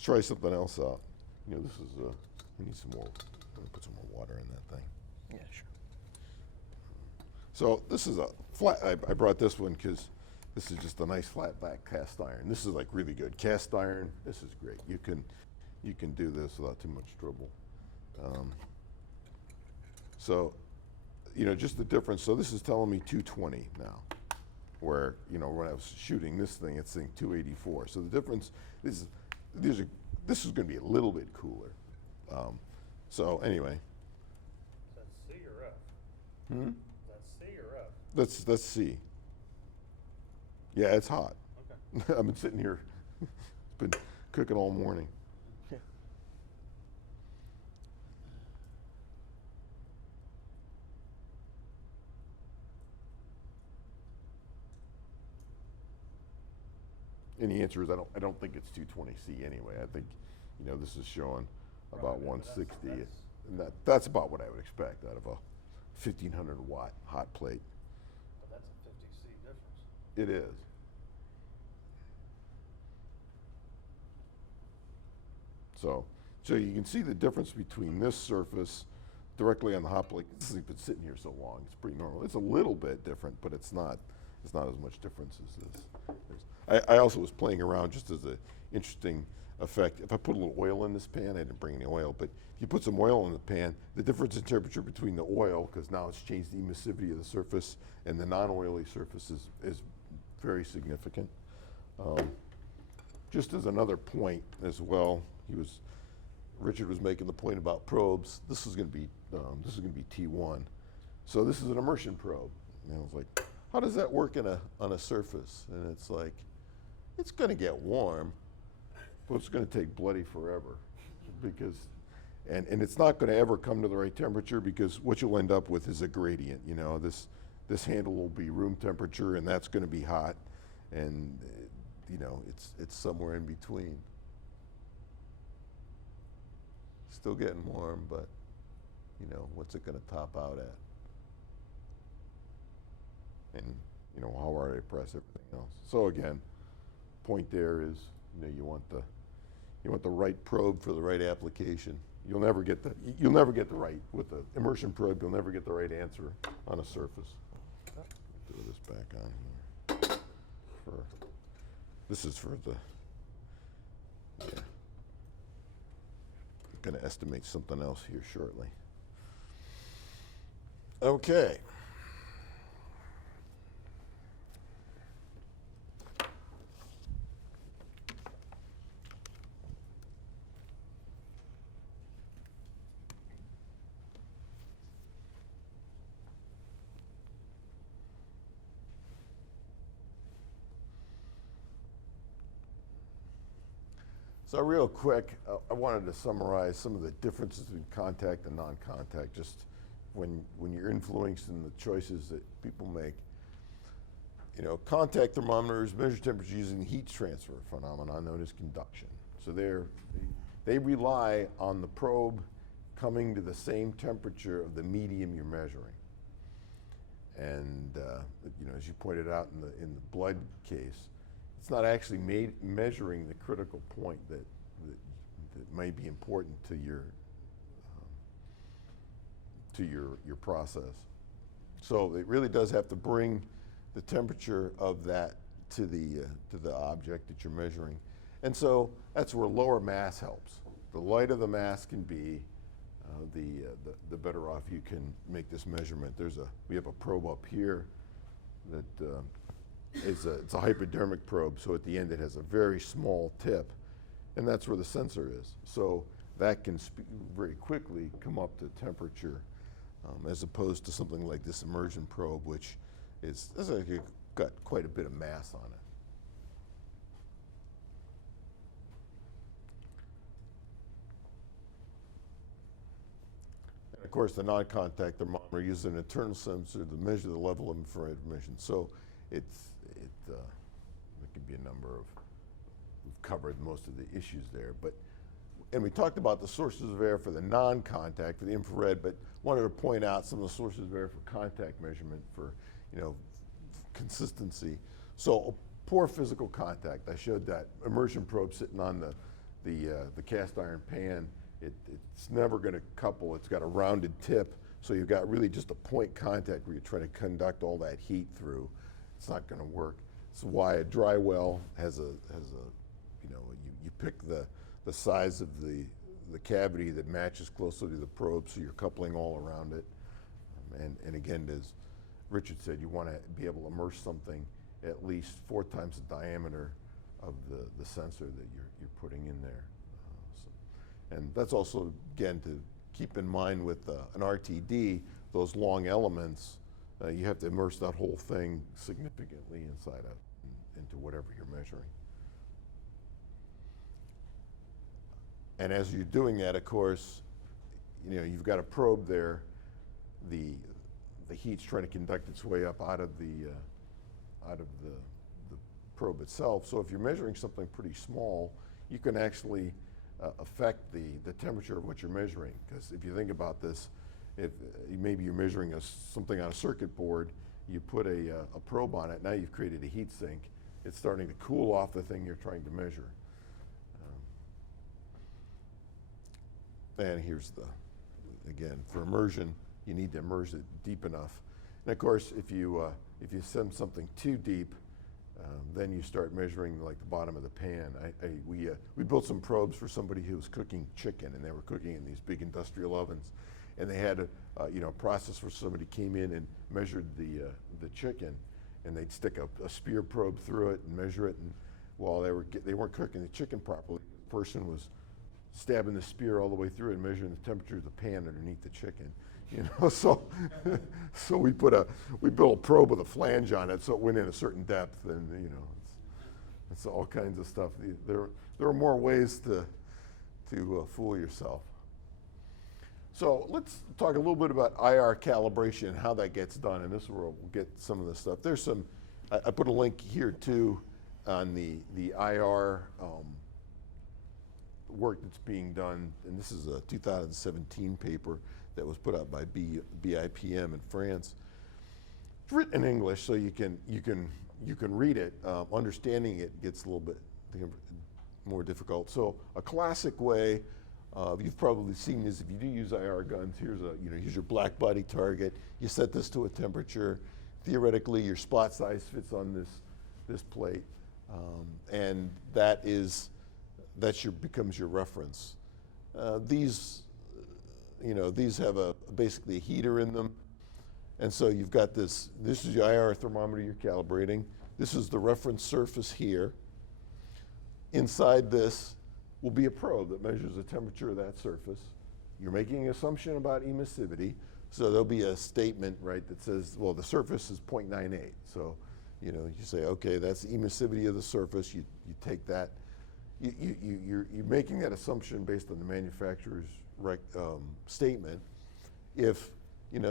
try something else out. This is, we need some more, put some more water in that thing. Yeah, sure. So this is a flat, I brought this one because this is just a nice flat back cast iron. This is like really good. Cast iron, this is great. You can do this without too much trouble. So, just the difference. So this is telling me 220 now, where, when I was shooting this thing, it's saying 284. So the difference is, this is going to be a little bit cooler. So anyway. That's C or F? Hmm? That's C or F? That's C. Yeah, it's hot. Okay. I've been sitting here, it's been cooking all morning. And the answer is I don't think it's 220C anyway. I think, this is showing about Right, 160. that's- And that's about what I would expect out of a 1500 watt hot plate. But that's a 50C difference. It is. So you can see the difference between this surface directly on the hot plate. This has been sitting here so long, it's pretty normal. It's a little bit different, but it's not as much difference as this. I also was playing around just as an interesting effect. If I put a little oil in this pan, I didn't bring any oil, but if you put some oil in the pan, the difference in temperature between the oil, because now it's changed the emissivity of the surface, and the non-oily surface is very significant. Just as another point as well, Richard was making the point about probes. This is going to be T1. So this is an immersion probe. And I was like, how does that work on a surface? And it's like, it's going to get warm, but it's going to take bloody forever, because, and it's not going to ever come to the right temperature, because what you'll end up with is a gradient. This handle will be room temperature, and that's going to be hot, and it's somewhere in between. Still getting warm, but what's it going to top out at? And how hard I press everything else. So again, point there is you want the right probe for the right application. You'll never get the right with the immersion probe. You'll never get the right answer on a surface. Throw this back on here. This is for the. Yeah. I'm going to estimate something else here shortly. Okay. So real quick, I wanted to summarize some of the differences between contact and non-contact, just when you're influenced in the choices that people make. Contact thermometers measure temperature using the heat transfer phenomenon known as conduction. So they rely on the probe coming to the same temperature of the medium you're measuring. And as you pointed out in the blood case, it's not actually measuring the critical point that may be important to your process. So it really does have to bring the temperature of that to the object that you're measuring. And so that's where lower mass helps. The lighter the mass can be, the better off you can make this measurement. We have a probe up here that it's a hypodermic probe, so at the end it has a very small tip, and that's where the sensor is. So that can very quickly come up to temperature, as opposed to something like this immersion probe, which has got quite a bit of mass on it. And of course, the non-contact thermometer uses an internal sensor to measure the level of infrared emission. So there can be a number of, we've covered most of the issues there, and we talked about the sources of error for the non-contact, for the infrared, but wanted to point out some of the sources of error for contact measurement for, consistency. So poor physical contact. I showed that immersion probe sitting on the cast iron pan. It's never going to couple. It's got a rounded tip, so you've got really just a point contact where you're trying to conduct all that heat through. It's not going to work. It's why a dry well has a you pick the size of the cavity that matches closely to the probe, so you're coupling all around it. And again, as Richard said, you want to be able to immerse something at least 4 times the diameter of the sensor that you're putting in there. And that's also, again, to keep in mind with an RTD, those long elements, you have to immerse that whole thing significantly into whatever you're measuring. And as you're doing that, of course, you've got a probe there. The heat's trying to conduct its way up out of the probe itself. So if you're measuring something pretty small, you can actually affect the temperature of what you're measuring. Because if you think about this, if maybe you're measuring something on a circuit board, you put a probe on it. Now you've created a heat sink. It's starting to cool off the thing you're trying to measure. And here's again, for immersion, you need to immerse it deep enough. And of course, if you send something too deep, then you start measuring like the bottom of the pan. We built some probes for somebody who was cooking chicken, and they were cooking in these big industrial ovens, and they had a process where somebody came in and measured the chicken, and they'd stick a spear probe through it and measure it, and while they weren't cooking the chicken properly, the person was stabbing the spear all the way through and measuring the temperature of the pan underneath the chicken. So we built a probe with a flange on it, so it went in a certain depth, and it's all kinds of stuff. There are more ways to fool yourself. So let's talk a little bit about IR calibration and how that gets done, and this is where we'll get some of this stuff. There's some. I put a link here too on the IR work that's being done, and this is a 2017 paper that was put out by BIPM in France. It's written in English, so you can read it. Understanding it gets a little bit more difficult. So a classic way, you've probably seen this if you do use IR guns. Here's your black body target. You set this to a temperature. Theoretically, your spot size fits on this plate, and becomes your reference. These have basically a heater in them. And so you've got this is your IR thermometer you're calibrating. This is the reference surface here. Inside this will be a probe that measures the temperature of that surface. You're making an assumption about emissivity. So there'll be a statement, right, that says, well, the surface is 0.98. So, you say, okay, that's the emissivity of the surface. You take that. You're making that assumption based on the manufacturer's statement. If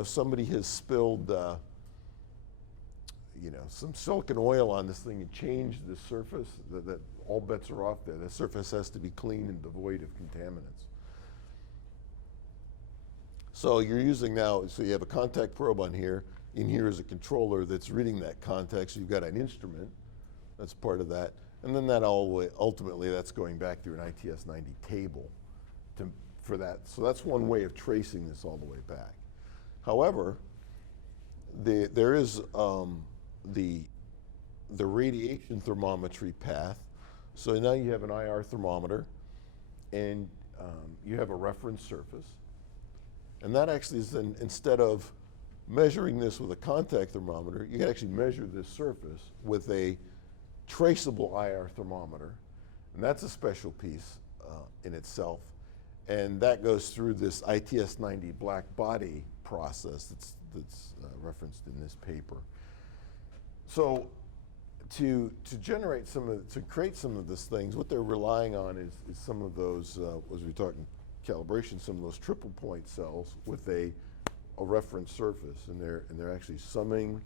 somebody has spilled some silicone oil on this thing and changed the surface, that all bets are off there. The surface has to be clean and devoid of contaminants. So you're using now, so you have a contact probe on here. In here is a controller that's reading that contact. So you've got an instrument that's part of that. And then ultimately that's going back through an ITS 90 table for that. So that's one way of tracing this all the way back. However, there is the radiation thermometry path. So now you have an IR thermometer, and you have a reference surface. And that actually is then, instead of measuring this with a contact thermometer, you can actually measure this surface with a traceable IR thermometer. And that's a special piece in itself. And that goes through this ITS 90 black body process that's referenced in this paper. So to generate to create some of these things, what they're relying on is some of those, as we talked in calibration, some of those triple point cells with a reference surface, and they're actually summing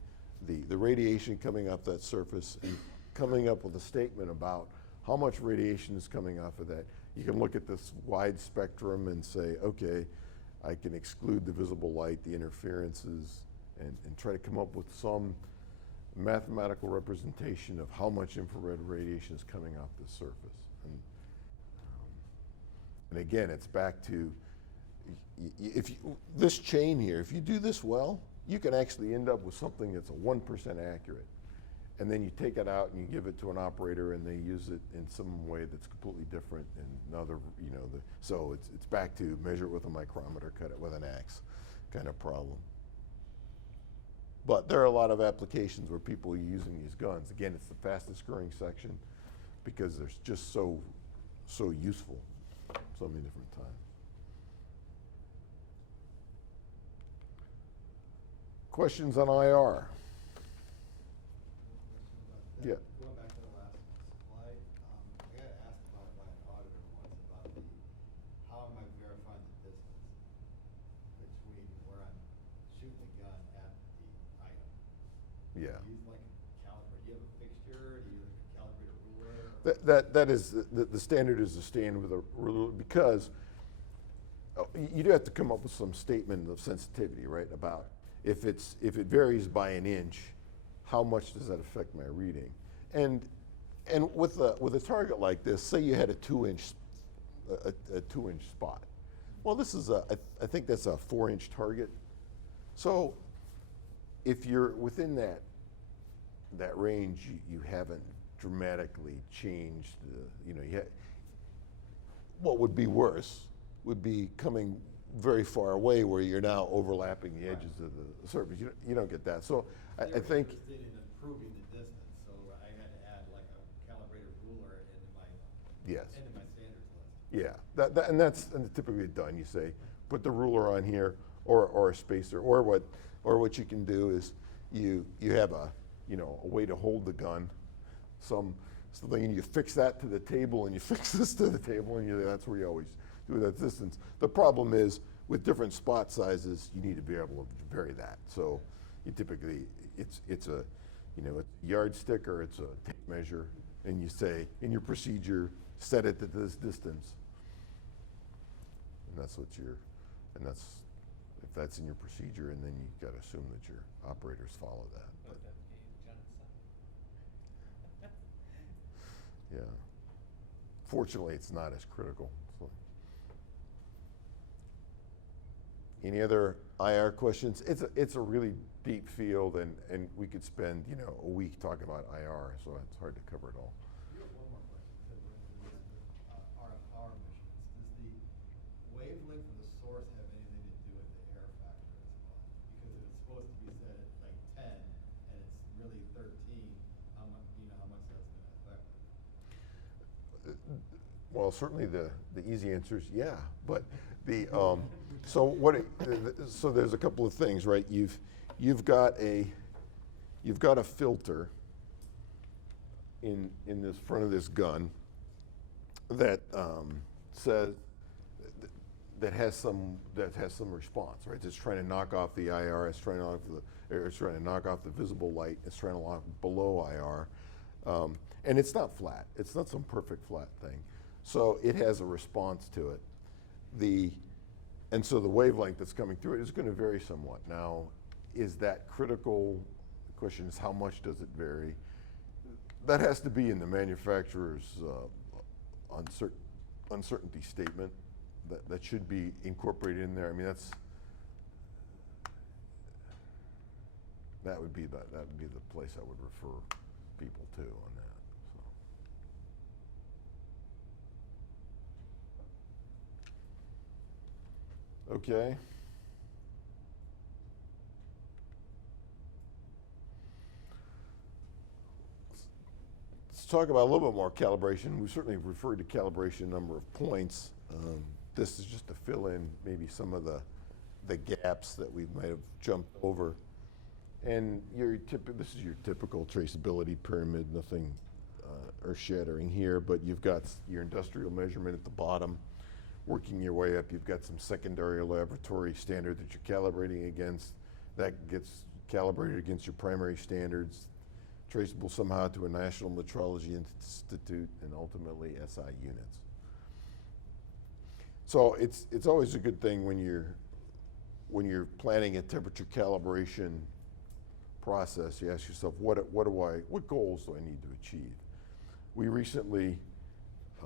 the radiation coming off that surface and coming up with a statement about how much radiation is coming off of that. You can look at this wide spectrum and say, okay, I can exclude the visible light, the interferences, and try to come up with some mathematical representation of how much infrared radiation is coming off the surface. And again, it's back to, this chain here, if you do this well, you can actually end up with something that's 1% accurate. And then you take it out and you give it to an operator, and they use it in some way that's completely different and another, so it's back to measure it with a micrometer, cut it with an axe kind of problem. But there are a lot of applications where people are using these guns. Again, it's the fastest growing section because they're just so useful so many different times. Questions on IR? Yeah. Going back to the last slide, I got asked about it by an auditor once about how am I verifying the distance between where I'm shooting the gun at the item? Yeah. Do you use like a calibrate? Do you have a fixture? Do you calibrate a ruler? That is the standard is to stand with a ruler, because you do have to come up with some statement of sensitivity, right? About if it varies by an inch, how much does that affect my reading? And with a target like this, say you had a 2-inch spot. Well, this is I think that's a 4-inch target. So if you're within that range, you haven't dramatically changed. What would be worse would be coming very far away where you're now overlapping the edges of the surface. You don't get that. So I think. Interested in improving the distance, so I had to add like a calibrated ruler into my standards list. Yeah, and that's typically done. You say, put the ruler on here, or a spacer, or what you can do is you have a way to hold the gun, something, and you fix that to the table, and you fix this to the table, and that's where you always do that distance. The problem is with different spot sizes, you need to be able to vary that. So you typically it's a yardstick or it's a tape measure, and you say in your procedure set it at this distance, and if that's in your procedure, and then you got to assume that your operators follow that. But, yeah, fortunately, it's not as critical. So. Any other IR questions? It's a really deep field, and we could spend a week talking about IR, so it's hard to cover it all. You have one more question. RFR emissions. Does the wavelength of the source have anything to do with the error factor as well? Because if it's supposed to be set at like 10 and it's really 13, how much that's going to affect it? Well, certainly the easy answer is yeah, but the so there's a couple of things, right? You've got a filter in this front of this gun that says that has some response, right? It's trying to knock off the IR. It's trying to knock off the visible light. It's trying to knock below IR, and it's not flat. It's not some perfect flat thing. So it has a response to it. And so the wavelength that's coming through it is going to vary somewhat. Now, is that critical? The question is, how much does it vary? That has to be in the manufacturer's uncertainty statement. That should be incorporated in there. I mean, that would be the place I would refer people to on that. So. Okay. Let's talk about a little bit more calibration. We've certainly referred to calibration a number of points. This is just to fill in maybe some of the gaps that we might have jumped over. And this is your typical traceability pyramid, nothing earth-shattering here, but you've got your industrial measurement at the bottom. Working your way up, you've got some secondary laboratory standard that you're calibrating against. That gets calibrated against your primary standards, traceable somehow to a National Metrology Institute, and ultimately SI units. So it's always a good thing when you're planning a temperature calibration process, you ask yourself, what goals do I need to achieve? We recently,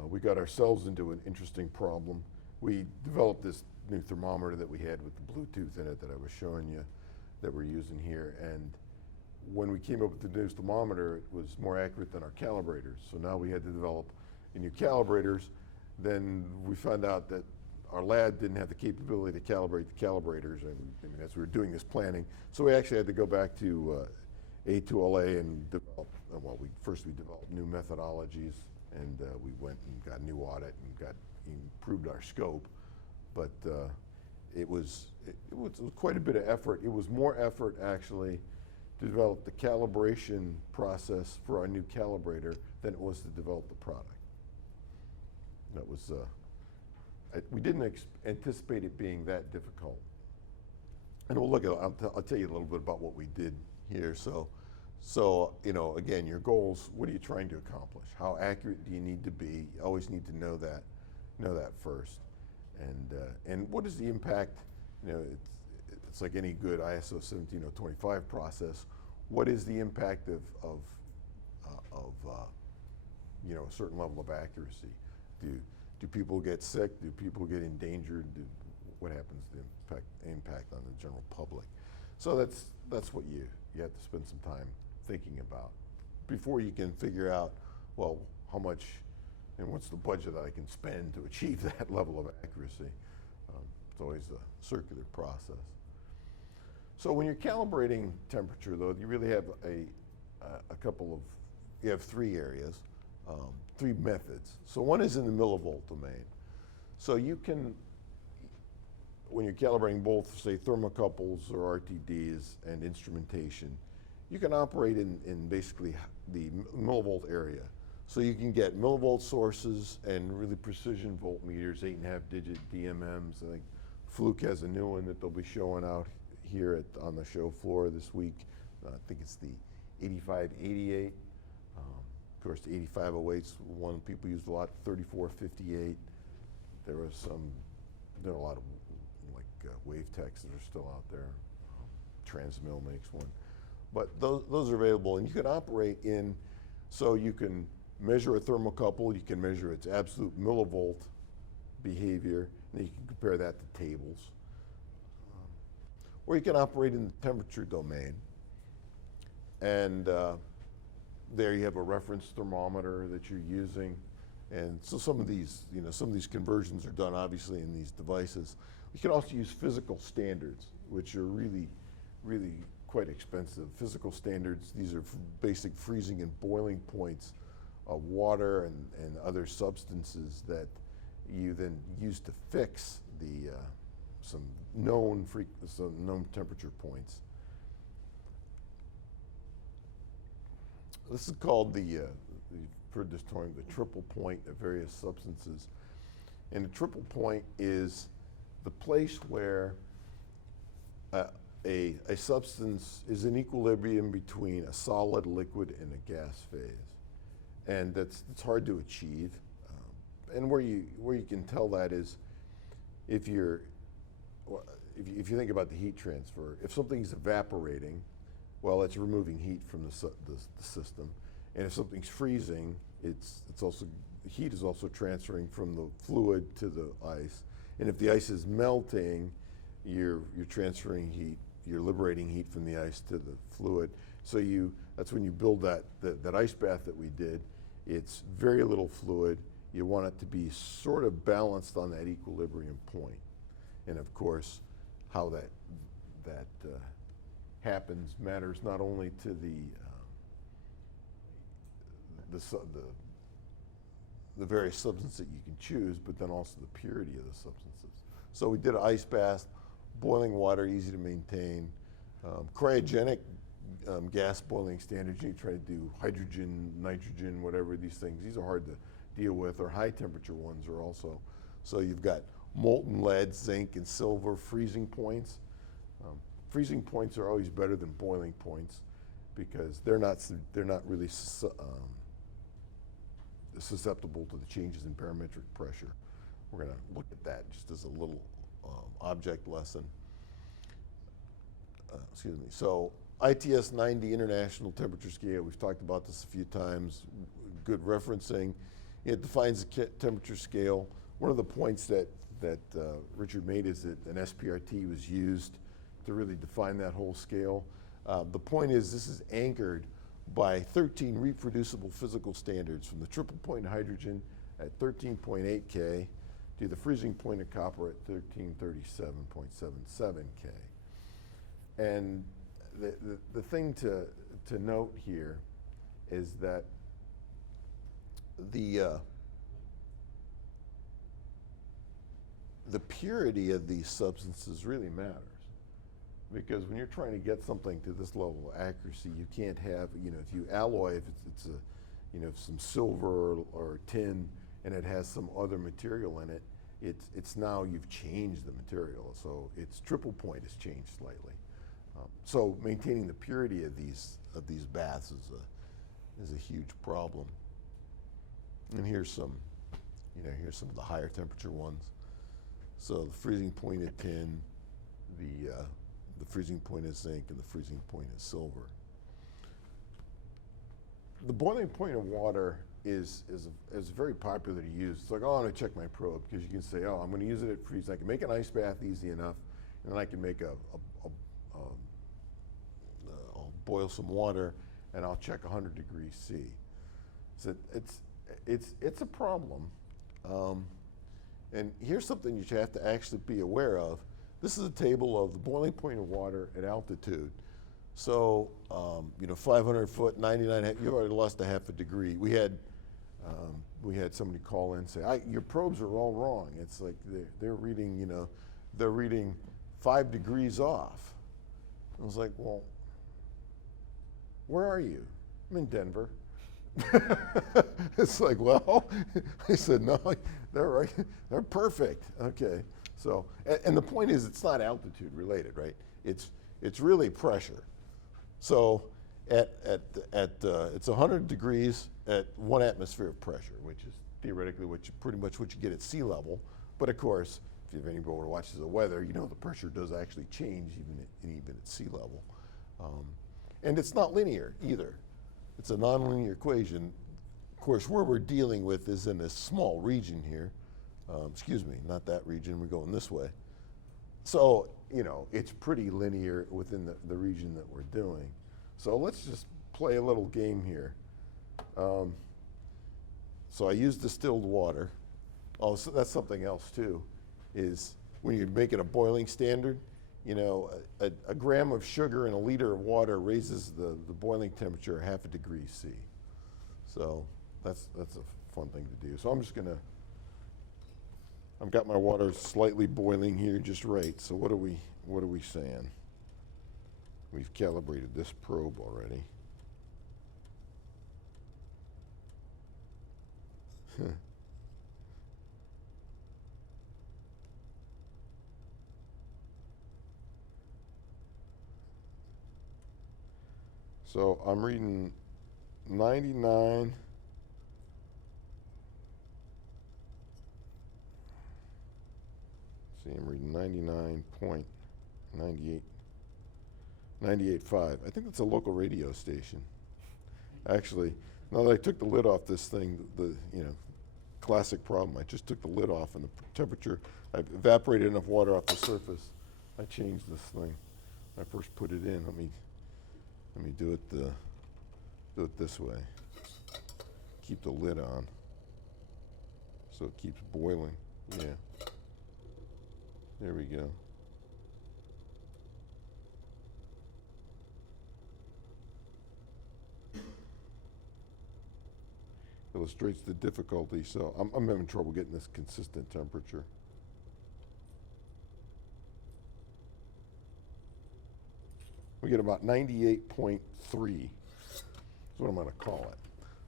we got ourselves into an interesting problem. We developed this new thermometer that we had with the Bluetooth in it that I was showing you that we're using here. And when we came up with the new thermometer, it was more accurate than our calibrators. So now we had to develop new calibrators. Then we found out that our lab didn't have the capability to calibrate the calibrators, and as we were doing this planning, so we actually had to go back to A2LA and develop. We developed new methodologies, and we went and got a new audit and improved our scope. But it was quite a bit of effort. It was more effort actually to develop the calibration process for our new calibrator than it was to develop the product. That was. We didn't anticipate it being that difficult. And we'll look at, I'll tell you a little bit about what we did here. So again, your goals, what are you trying to accomplish? How accurate do you need to be? You always need to know that first. And what is the impact, it's like any good ISO 17025 process. What is the impact of a certain level of accuracy? Do people get sick? Do people get endangered? What happens to the impact on the general public? So that's what you have to spend some time thinking about before you can figure out, well, how much and what's the budget that I can spend to achieve that level of accuracy. It's always a circular process. So when you're calibrating temperature, though, you really have you have three areas. Three methods. So one is in the millivolt domain. So you can, when you're calibrating both, say, thermocouples or RTDs and instrumentation, you can operate in basically the millivolt area. So you can get millivolt sources and really precision voltmeters, 8.5 digit DMMs. I think Fluke has a new one that they'll be showing out here on the show floor this week. I think it's the 8588. Of course, the 8508's one people used a lot. 3458. There are a lot of wave techs that are still out there. Transmil makes one, but those are available, and you can operate in. So you can measure a thermocouple. You can measure its absolute millivolt behavior, and then you can compare that to tables. Or you can operate in the temperature domain, and there you have a reference thermometer that you're using, and so some of these conversions are done obviously in these devices. You can also use physical standards, which are really, really quite expensive. Physical standards, these are basic freezing and boiling points of water and other substances that you then use to fix some known temperature points. This is called you've heard this term, the triple point of various substances. And the triple point is the place where a substance is in equilibrium between a solid, liquid, and a gas phase. And it's hard to achieve. And where you can tell that is if you think about the heat transfer, if something's evaporating, well, it's removing heat from the system, and if something's freezing, heat is also transferring from the fluid to the ice, and if the ice is melting, you're transferring heat you're liberating heat from the ice to the fluid. So that's when you build that ice bath that we did. It's very little fluid. You want it to be sort of balanced on that equilibrium point. And of course, how that happens matters not only to the various substances that you can choose, but then also the purity of the substances. So we did an ice bath, boiling water, easy to maintain, cryogenic gas boiling standards. You try to do hydrogen, nitrogen, whatever these things. These are hard to deal with, or high temperature ones are also. So you've got molten lead, zinc, and silver freezing points. Freezing points are always better than boiling points because they're not really susceptible to the changes in barometric pressure. We're going to look at that just as a little object lesson. Excuse me. So ITS 90 International Temperature Scale, we've talked about this a few times, good referencing. It defines the temperature scale. One of the points that Richard made is that an SPRT was used to really define that whole scale. The point is this is anchored by 13 reproducible physical standards, from the triple point hydrogen at 13.8 K to the freezing point of copper at 1337.77 K. And the thing to note here is that the purity of these substances really matters, because when you're trying to get something to this level of accuracy, you can't have, if you alloy, if it's some silver or tin and it has some other material in it, it's now you've changed the material. So its triple point has changed slightly. So maintaining the purity of these baths is a huge problem. And here's some of the higher temperature ones. So the freezing point of tin, the freezing point of zinc, and the freezing point of silver. The boiling point of water is very popular to use. It's like, oh, I'm going to check my probe, because you can say, oh, I'm going to use it at freeze. I can make an ice bath easy enough, and then I can make I'll boil some water, and I'll check 100 degrees C. So it's a problem. And here's something you have to actually be aware of. This is a table of the boiling point of water at altitude. So, 500 foot, 99, you've already lost a half a degree. We had somebody call in and say, your probes are all wrong. It's like they're reading 5 degrees off. I was like, well, where are you? I'm in Denver. It's like, well, I said, no, they're right. They're perfect. Okay. So, and the point is, it's not altitude related, right? It's really pressure. So it's 100 degrees at 1 atmosphere of pressure, which is theoretically pretty much what you get at sea level. But of course, if you have anybody who watches the weather, the pressure does actually change even at sea level. And it's not linear either. It's a nonlinear equation. Of course, where we're dealing with is in a small region here. Excuse me, not that region, we're going this way. So, it's pretty linear within the region that we're doing. So let's just play a little game here. So I use distilled water. Oh, so that's something else too, is when you're making a boiling standard, a gram of sugar in a liter of water raises the boiling temperature a half a degree C. So that's a fun thing to do. So I've got my water slightly boiling here just right. So what are we saying? We've calibrated this probe already. So I'm reading 99. See, I'm reading 98.5. I think that's a local radio station. Actually, now that I took the lid off this thing, the classic problem, I just took the lid off and the temperature, I've evaporated enough water off the surface. I changed this thing. I first put it in, let me do it this way. Keep the lid on so it keeps boiling. Yeah. There we go. Illustrates the difficulty, so I'm having trouble getting this consistent temperature. We get about 98.3 is what I'm going to call it.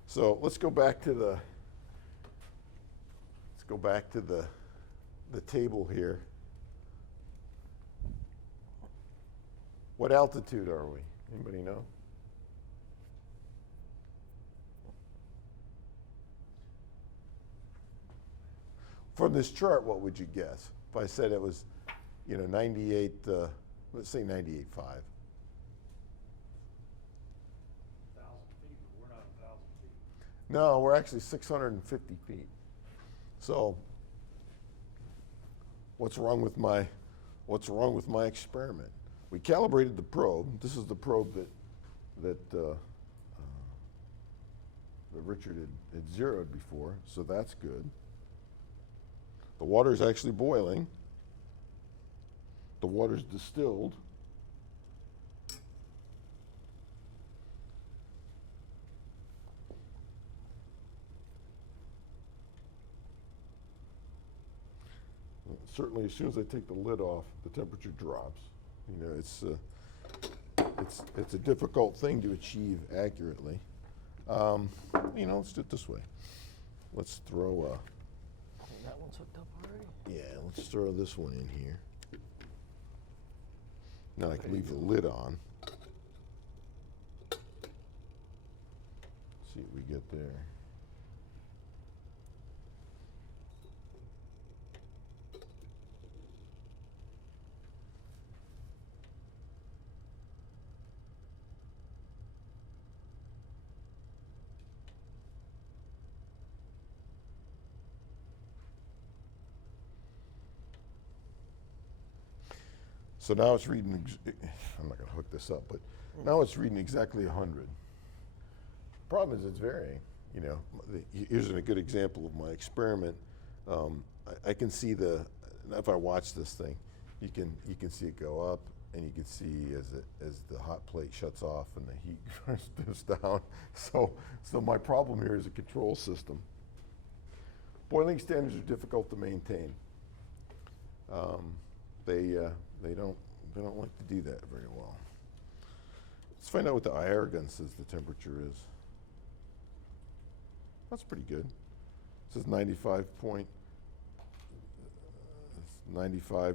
So let's go back to the table here. What altitude are we? Anybody know? From this chart, what would you guess? If I said it was, 98, let's say 98.5. 1,000 feet, but we're not 1,000 feet. No, we're actually 650 feet. So, what's wrong with my experiment? We calibrated the probe. This is the probe that Richard had zeroed before, so that's good. The water is actually boiling. The water's distilled. Certainly, as soon as I take the lid off, the temperature drops. It's a difficult thing to achieve accurately. Let's do it this way. Let's throw That one's hooked up already? yeah, let's throw this one in here. Now I can leave the lid on. See what we get there. So now it's reading, I'm not going to hook this up, but now it's reading exactly 100. Problem is it's varying. Here's a good example of my experiment. I can see if I watch this thing, you can see it go up, and you can see as the hot plate shuts off and the heat goes down. So my problem here is a control system. Boiling standards are difficult to maintain. They don't like to do that very well. Let's find out what the IR gun says the temperature is. That's pretty good. It says 95,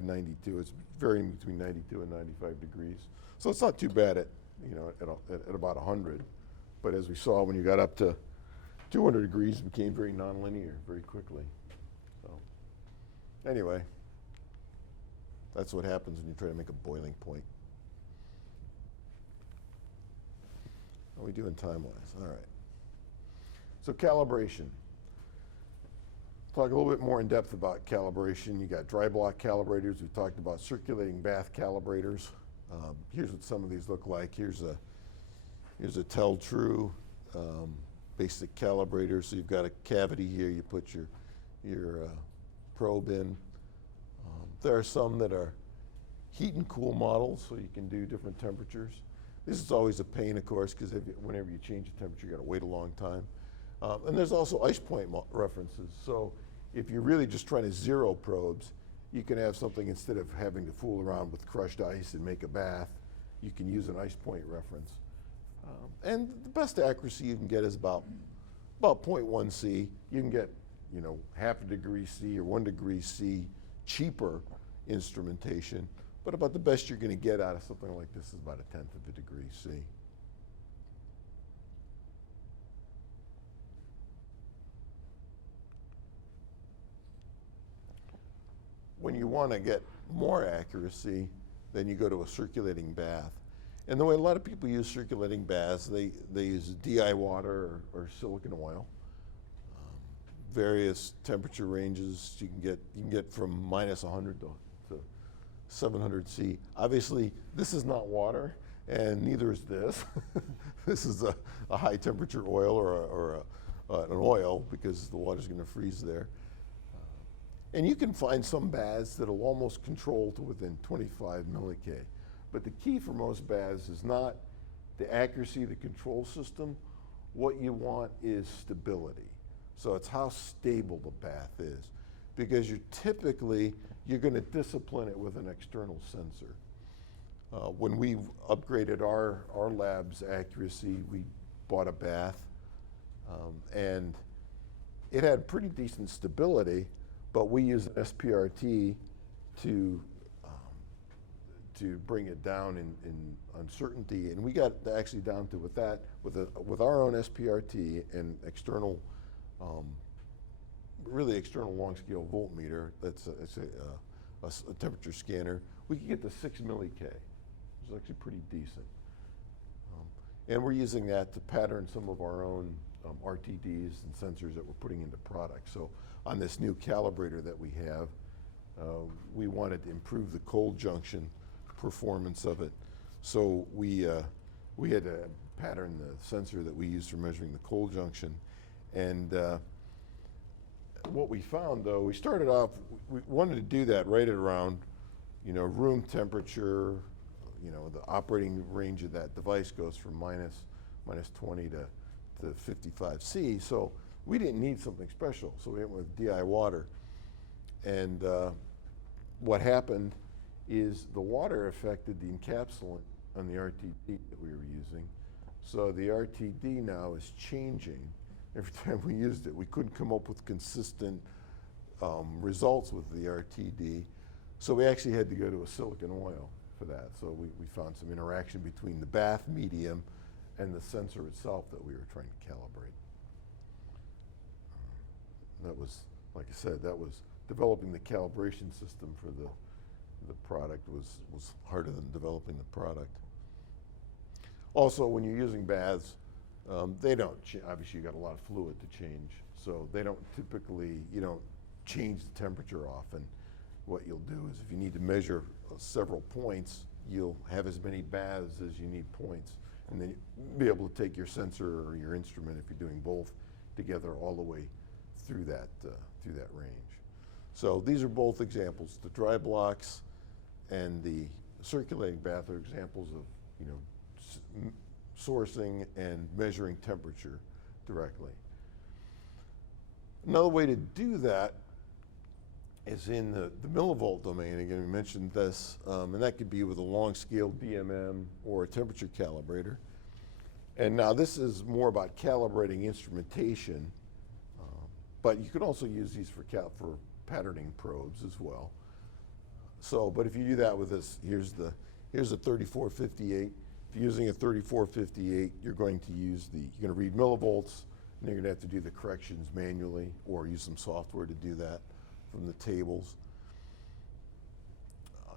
92. It's varying between 92 and 95 degrees. So it's not too bad at about 100. But as we saw, when you got up to 200 degrees, it became very nonlinear very quickly. So anyway. That's what happens when you try to make a boiling point. How are we doing time-wise? All right. So calibration. Talk a little bit more in depth about calibration. You got dry block calibrators. We talked about circulating bath calibrators. Here's what some of these look like. Here's a tell true basic calibrator. So you've got a cavity here. You put your probe in. There are some that are heat and cool models, so you can do different temperatures. This is always a pain, of course, because whenever you change the temperature, you got to wait a long time. And there's also ice point references. So if you're really just trying to zero probes, you can have something, instead of having to fool around with crushed ice and make a bath, you can use an ice point reference. And the best accuracy you can get is about 0.1 C. You can get, half a degree C or 1 degree C cheaper instrumentation, but about the best you're going to get out of something like this is about 1/10 of a degree C. When you want to get more accuracy, then you go to a circulating bath. And the way a lot of people use circulating baths, they use DI water or silicon oil. Various temperature ranges you can get from -100 to 700C. Obviously, this is not water, and neither is this. This is a high temperature oil or an oil, because the water's going to freeze there. And you can find some baths that'll almost control to within 25 millik. But the key for most baths is not the accuracy of the control system. What you want is stability. So it's how stable the bath is, because you're going to discipline it with an external sensor. When we upgraded our lab's accuracy, we bought a bath, and it had pretty decent stability, but we used an SPRT to bring it down in uncertainty, and we got actually down to with our own SPRT and external, really external long scale voltmeter. That's a temperature scanner. We could get to 6 millik. It's actually pretty decent, and we're using that to pattern some of our own RTDs and sensors that we're putting into products. So on this new calibrator that we have, we wanted to improve the cold junction performance of it. So we had to pattern the sensor that we use for measuring the cold junction. And what we found, though, we started off, we wanted to do that right at around, room temperature. The operating range of that device goes from minus 20 to 55 C. So we didn't need something special. So we went with DI water. And what happened is the water affected the encapsulant on the RTD that we were using. So the RTD now is changing. Every time we used it, we couldn't come up with consistent results with the RTD. So we actually had to go to a silicon oil for that. So we found some interaction between the bath medium and the sensor itself that we were trying to calibrate. That was, like I said, that was developing the calibration system for the product was harder than developing the product. Also, when you're using baths, they don't, obviously you got a lot of fluid to change, so they don't typically, you don't change the temperature often. What you'll do is if you need to measure several points, you'll have as many baths as you need points, and then you'll be able to take your sensor or your instrument, if you're doing both, together all the way through that range. So these are both examples. The dry blocks and the circulating bath are examples of, sourcing and measuring temperature directly. Another way to do that is in the millivolt domain. Again, we mentioned this, and that could be with a long scale DMM or a temperature calibrator. And now this is more about calibrating instrumentation, but you could also use these for patterning probes as well. So, but if you do that with this, here's a 3458. If you're using a 3458, you're going to read millivolts, and you're going to have to do the corrections manually or use some software to do that from the tables.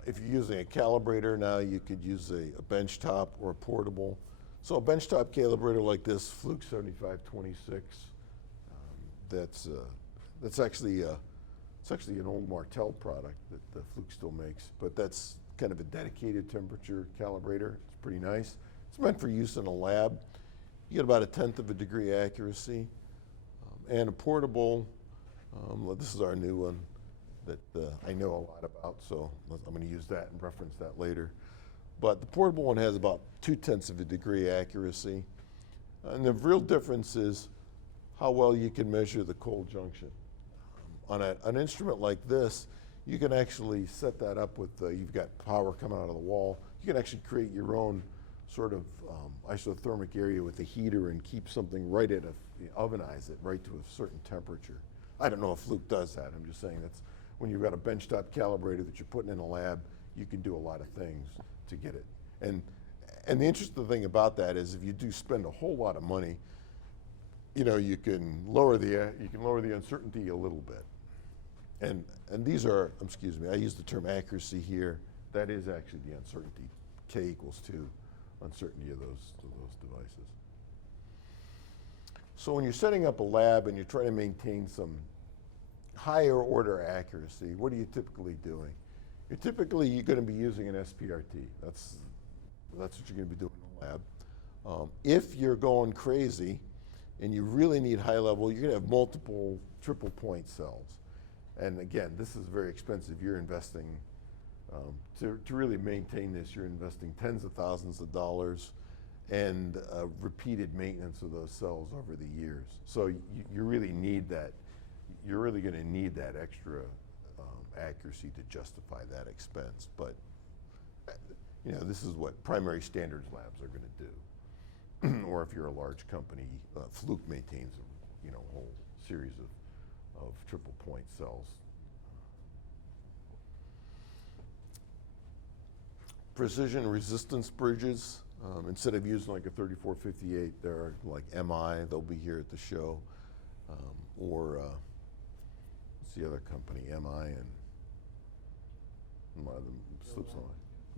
If you're using a calibrator now, you could use a benchtop or a portable. So a benchtop calibrator like this, Fluke 7526, that's actually it's actually an old Martel product that the Fluke still makes, but that's kind of a dedicated temperature calibrator. It's pretty nice. It's meant for use in a lab. You get about 1/10 of a degree accuracy. And a portable, this is our new one that I know a lot about, so I'm going to use that and reference that later. But the portable one has about 2/10 of a degree accuracy. And the real difference is how well you can measure the cold junction. On an instrument like this, you can actually set that up with, you've got power coming out of the wall. You can actually create your own sort of isothermic area with a heater and keep something right at ovenize it right to a certain temperature. I don't know if Fluke does that. I'm just saying that's when you've got a benchtop calibrator that you're putting in a lab, you can do a lot of things to get it. And the interesting thing about that is if you do spend a whole lot of money, you can lower the uncertainty a little bit. And these are, excuse me, I use the term accuracy here. That is actually the uncertainty. K = 2, uncertainty of those devices. So when you're setting up a lab and you're trying to maintain some higher order accuracy, what are you typically doing? You're going to be using an SPRT. That's what you're going to be doing in the lab. If you're going crazy and you really need high level, you're going to have multiple triple point cells. And again, this is very expensive. You're investing, to really maintain this, you're investing tens of thousands of dollars and repeated maintenance of those cells over the years. So you really need that. You're really going to need that extra accuracy to justify that expense. But you know, this is what primary standards labs are going to do. Or if you're a large company, Fluke maintains a whole series of triple point cells. Precision resistance bridges. Instead of using like a 3458, they're like MI. They'll be here at the show, or what's the other company? MI and one of them slips on.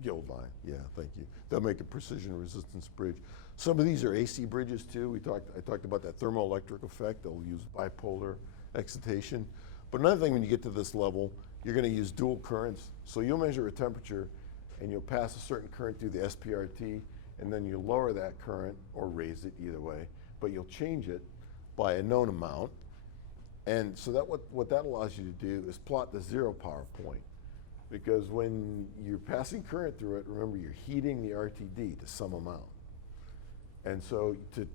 Guildline, yeah, thank you. They'll make a precision resistance bridge. Some of these are AC bridges too. I talked about that thermoelectric effect. They'll use bipolar excitation. But another thing, when you get to this level, you're going to use dual currents. So you'll measure a temperature, and you'll pass a certain current through the SPRT, and then you lower that current or raise it, either way. But you'll change it by a known amount. And so that what that allows you to do is plot the zero power point. Because when you're passing current through it, remember, you're heating the RTD to some amount. And so to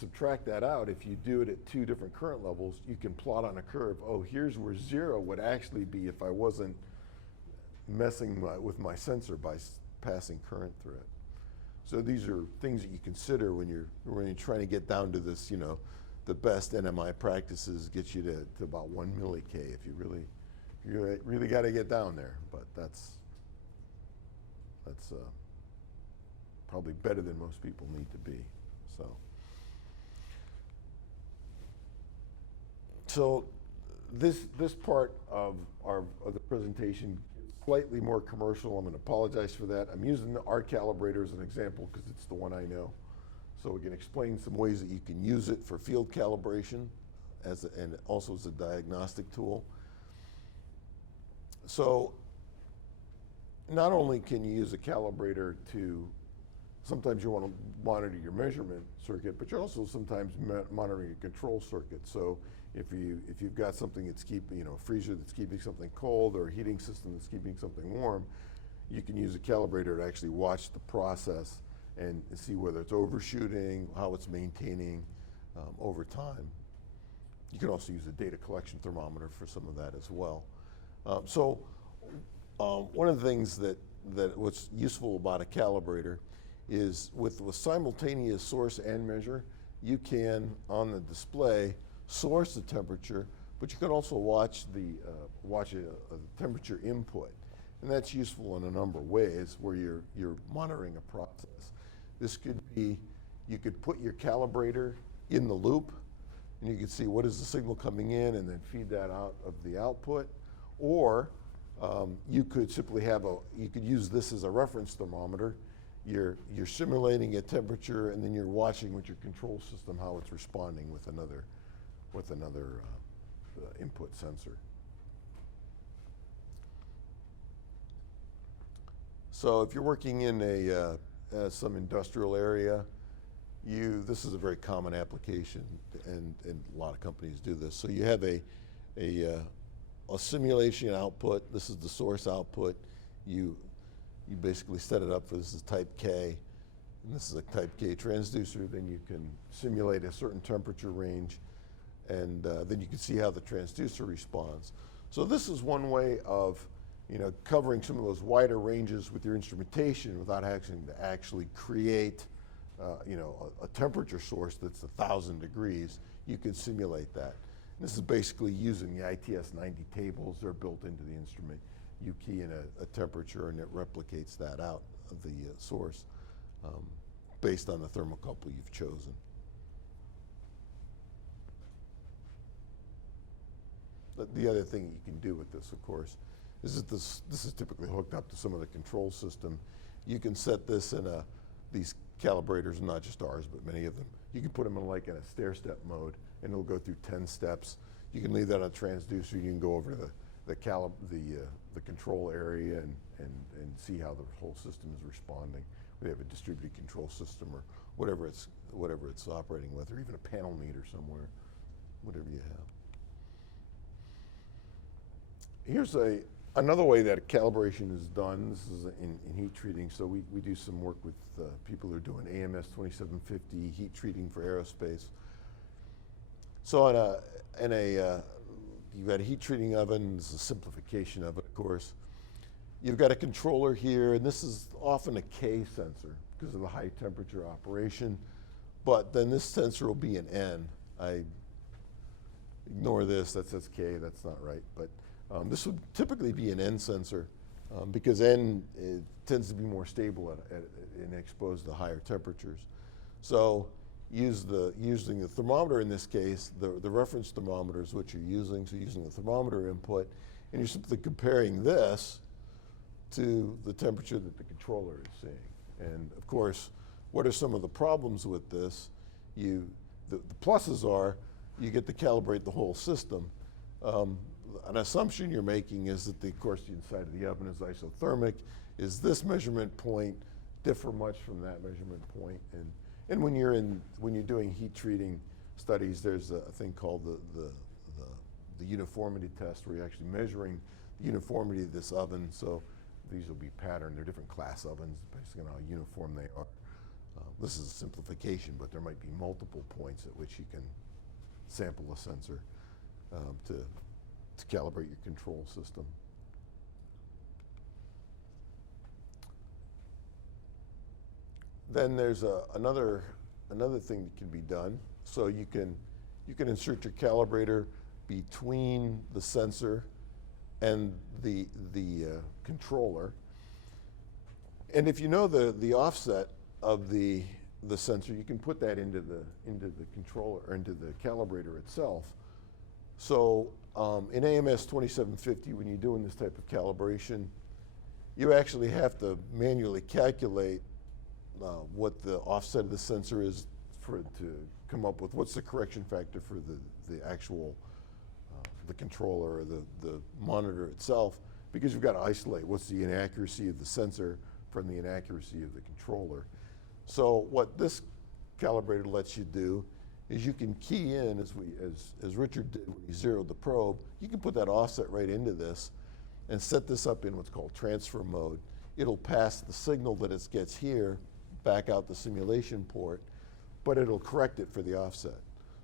subtract that out, if you do it at two different current levels, you can plot on a curve, oh, here's where zero would actually be if I wasn't messing with my sensor by passing current through it. So these are things that you consider when you're trying to get down to this, the best NMI practices get you to about 1 milli-K if you really got to get down there. But that's probably better than most people need to be. So this part of the presentation is slightly more commercial. I'm going to apologize for that. I'm using our calibrator as an example because it's the one I know. So we can explain some ways that you can use it for field calibration and also as a diagnostic tool. So not only can you use a calibrator to, sometimes you want to monitor your measurement circuit, but you're also sometimes monitoring a control circuit. So if you've got something that's keeping, a freezer that's keeping something cold or a heating system that's keeping something warm, you can use a calibrator to actually watch the process and see whether it's overshooting, how it's maintaining over time. You can also use a data collection thermometer for some of that as well. One of the things that what's useful about a calibrator is with simultaneous source and measure, you can, on the display, source the temperature, but you can also watch a temperature input. And that's useful in a number of ways where you're monitoring a process. This could be, you could put your calibrator in the loop, and you can see what is the signal coming in and then feed that out of the output. Or you could simply you could use this as a reference thermometer. You're simulating a temperature, and then you're watching with your control system how it's responding with another input sensor. So if you're working in some industrial area, this is a very common application, and a lot of companies do this. So you have a simulation output. This is the source output. You basically set it up for, this is type K, and this is a type K transducer. Then you can simulate a certain temperature range, and then you can see how the transducer responds. So this is one way of covering some of those wider ranges with your instrumentation without having to actually create a temperature source that's 1,000 degrees. You can simulate that. This is basically using the ITS 90 tables. They're built into the instrument. You key in a temperature, and it replicates that out of the source based on the thermocouple you've chosen. The other thing you can do with this, of course, is that this is typically hooked up to some of the control system. You can set this in these calibrators, not just ours, but many of them. You can put them in like in a stair-step mode, and it'll go through 10 steps. You can leave that on a transducer. You can go over to the control area and see how the whole system is responding. We have a distributed control system or whatever it's operating with, or even a panel meter somewhere, whatever you have. Here's another way that calibration is done. This is in heat treating. So we do some work with people who are doing AMS 2750 heat treating for aerospace. So you've got a heat treating oven. This is a simplification of it, of course. You've got a controller here, and this is often a K sensor because of the high temperature operation. But then this sensor will be an N. I ignore this, that says K, that's not right. But this would typically be an N sensor because N tends to be more stable and exposed to higher temperatures. So using the thermometer in this case, the reference thermometer is what you're using, so using the thermometer input, and you're simply comparing this to the temperature that the controller is seeing. And of course, what are some of the problems with this? The pluses are you get to calibrate the whole system. An assumption you're making is that of course, the inside of the oven is isothermic. Is this measurement point differ much from that measurement point? And when you're doing heat treating studies, there's a thing called the uniformity test, where you're actually measuring the uniformity of this oven. So these will be patterned. They're different class ovens, based on how uniform they are. This is a simplification, but there might be multiple points at which you can sample a sensor to calibrate your control system. Then there's another thing that can be done. So you can insert your calibrator between the sensor and the controller. And if you know the offset of the sensor, you can put that into the controller or into the calibrator itself. So in AMS 2750, when you're doing this type of calibration, you actually have to manually calculate what the offset of the sensor is to come up with what's the correction factor for the actual the controller or the monitor itself, because you've got to isolate what's the inaccuracy of the sensor from the inaccuracy of the controller. So what this calibrator lets you do is you can key in, as Richard did when he zeroed the probe, you can put that offset right into this and set this up in what's called transfer mode. It'll pass the signal that it gets here back out the simulation port, but it'll correct it for the offset.